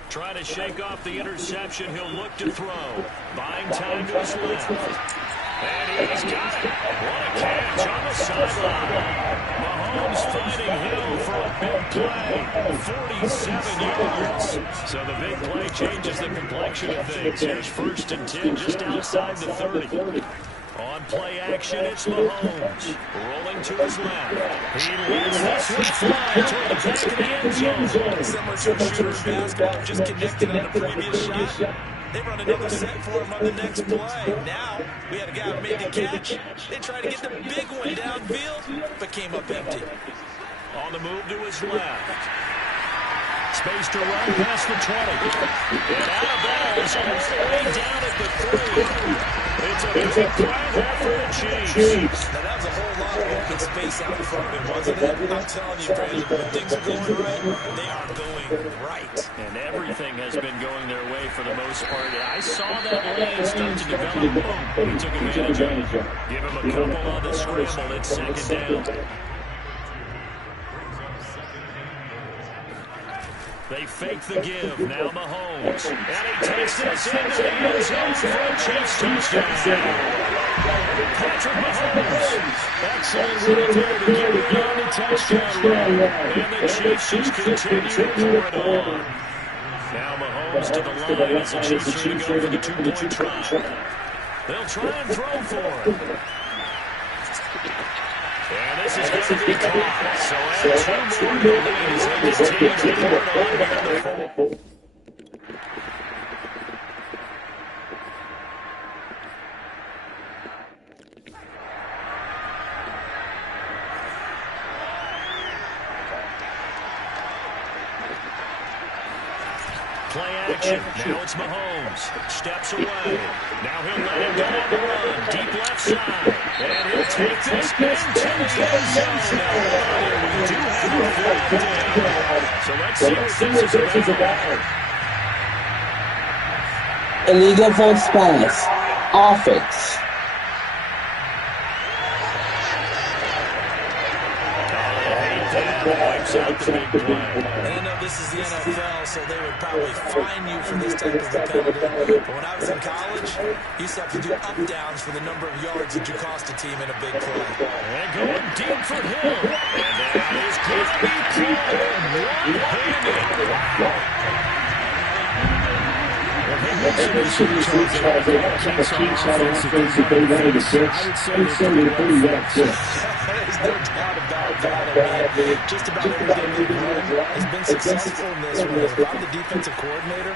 Trying to shake off the interception. He'll look to throw. Buying time to his left. And he's got it. What a catch on the sideline. Mahomes finding Hill for a big play. 47 yards. So the big play changes the complexion of things. Here's 1st and 10 just outside the 30. On play action, it's Mahomes. Rolling to his left. He lets this one fly toward the back of the end zone. Similar to a shooter in basketball, just connected on the previous shot. They run another set for him on the next play. Now, we had a guy who made the catch. They tried to get the big one downfield, but came up empty. On the move to his left. space to run past the 20. And out of bounds all the way down at the 3. It's a big play there for the Chiefs. Now, that was a whole lot of open space out in front of him, wasn't it? I'm telling you, Brandon, when things are going right, they are going right. And everything has been going their way for the most part. I saw that lane start to develop. Boom, he took advantage of it. Give him a couple on the scramble. It's second down. They fake the give. Now Mahomes. And he takes this into the end zone for a Chiefs touchdown. Patrick Mahomes. Excellent work there to get it on the touchdown run. And the Chiefs just continue to pour it on. Now Mahomes to the line as the Chiefs are going to go for the two-point try. They'll try and throw for it. And this is going to be caught. So add 2 more to the lead as they continue to pour it on here in the fourth. Play action. Now it's Mahomes. Steps away. Now he'll let it go on the run. Deep left side. And he'll take this into the end zone. Now, we do have a fourth down. So let's see what this is about. Illegal false pass. Offense. Wipes out the big play. And I know this is the NFL, so they would probably fine you for this type of a penalty. But when I was in college, you used to have to do up-downs for the number of yards that you cost a team in a big play. And going deep for Hill. And that is going to be called one-handed. Wow. There's no doubt about that. I mean, just about everything they've done has been successful in this one. If I'm the defensive coordinator,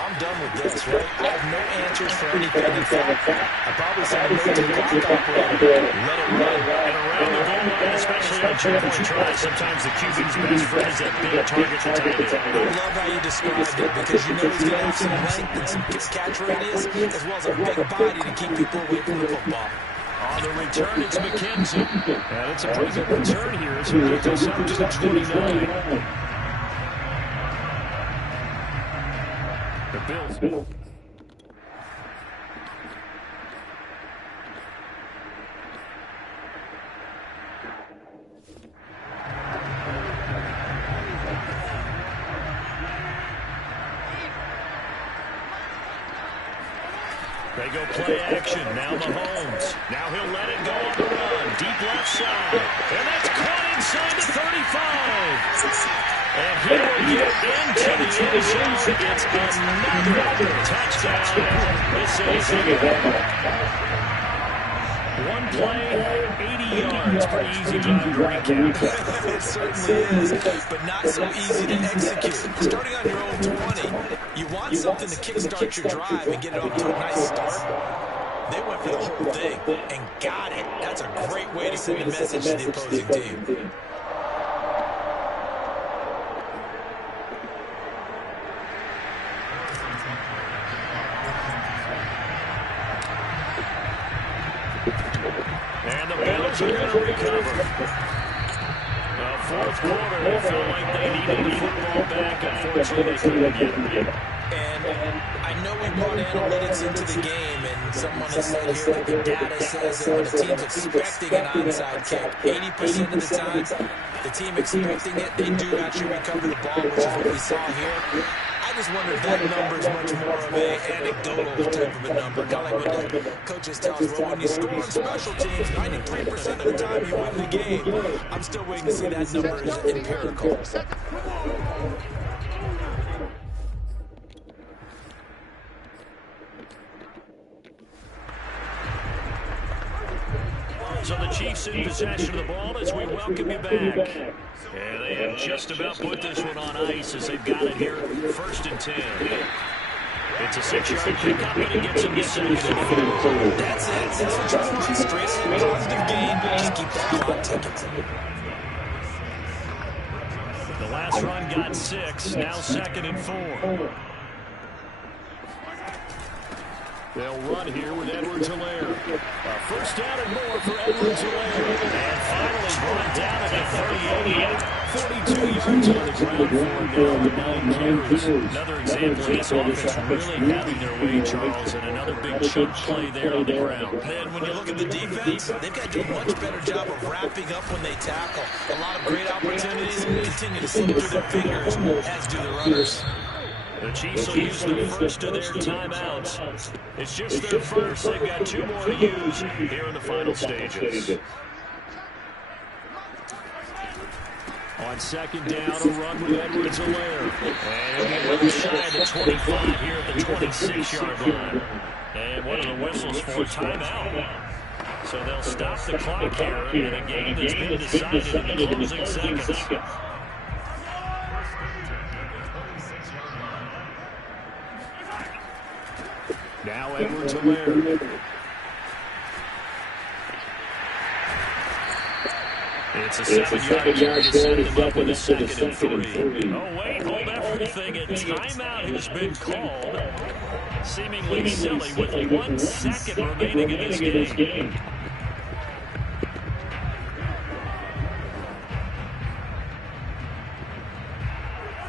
I'm done with this, right? I have no answers for anything. In fact, I probably send a note to the clock operator. Let it run. And around the goal line, especially on two-point tries, sometimes the QB's best friend is that big target to tight end. I love how you described it because you know he's going to have some length and some catch radius, as well as a big body to keep people away from the football. On the return, it's McKenzie. And it's a pretty good return here as he gets us up to the 29. The Bills. They go play action. Now Mahomes. Now he'll let it go on the run. Deep left side. And that's caught inside the 35. And he will get into the end zone. It's another touchdown. This is one play, 80 yards. Pretty easy job to recap. It certainly is, but not so easy to execute. Starting on your own 20, you want something to kickstart your drive and get it off to a nice start. They went for the whole thing and got it. That's a great way to send a message to the opposing team. And the Bills are going to recover. Fourth quarter, they felt like they needed the football back. Unfortunately, they couldn't get it. And I know we brought analytics into the game, and someone has said here that the data says that when a team's expecting an onside kick, 80% of the time, the team expecting it, they do actually recover the ball, which is what we saw here. I just wonder if that number is much more of an anecdotal type of a number. Kind of like when the coaches tell us, well, when you score on special teams, 93% of the time you win the game. I'm still waiting to see that number is empirical. So the Chiefs in possession of the ball as we welcome you back. And they have just about put this one on ice as they've got it here, 1st and 10. It's a 6-yard pickup, and it gets him to second and 4. That's it. That's what you want. Straight positive gain. Just keep that clock ticking. The last run got 6. Now 2nd and 4. They'll run here with Edwards-Helaire. First down and more for Edwards-Helaire. And finally brought down at the 38. 42 yards on the ground for him now with 9 carries. Another example of this offense really having their way, Charles, and another big chunk play there on the ground. And when you look at the defense, they've got to do a much better job of wrapping up when they tackle. A lot of great opportunities continue to slip through their fingers, as do the runners. The Chiefs will use the first of their timeouts. It's just their first. They've got 2 more to use here in the final stages. On 2nd down, a run with Edwards-Helaire. And he'll be a little shy of the 25 here at the 26-yard line. And one of the whistles for a timeout. So they'll stop the clock here in a game that's been decided in the closing seconds. Now Edwards-Helaire. It's a 7-yard carry to set them up with a 2nd and 3. Oh, wait, hold everything. A timeout has been called. Seemingly silly with 1 second remaining in this game.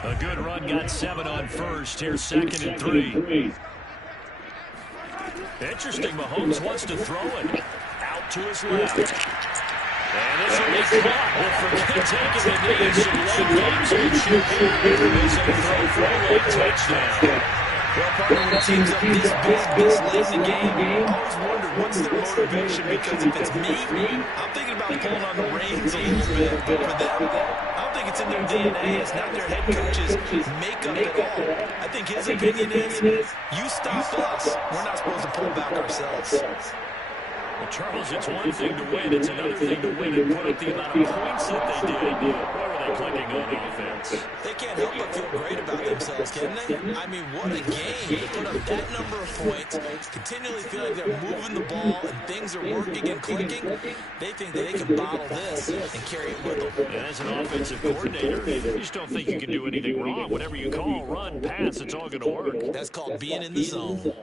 A good run got 7 on first. Here's 2nd and 3. Interesting, Mahomes wants to throw it out to his left. And this will be caught. We'll forget taking the knee. Some late gamesmanship here. It's a throw for a late touchdown. Well, partner, when teams up this big, this late in the game, I always wonder what's their motivation, because if it's me, I'm thinking about pulling on the reins a little bit. But for them, I don't think it's in their DNA. It's not their head coach's makeup at all. I think his opinion is, you stop us, we're not supposed to pull back ourselves. Well, Charles, it's one thing to win. It's another thing to win and put up the amount of points that they did. Where were they clicking on offense? They can't help but feel great about themselves, can they? I mean, what a game to put up that number of points, continually feel like they're moving the ball and things are working and clicking. They think that they can bottle this and carry it with them. And as an offensive coordinator, you just don't think you can do anything wrong. Whatever you call, run, pass, it's all going to work. That's called being in the zone.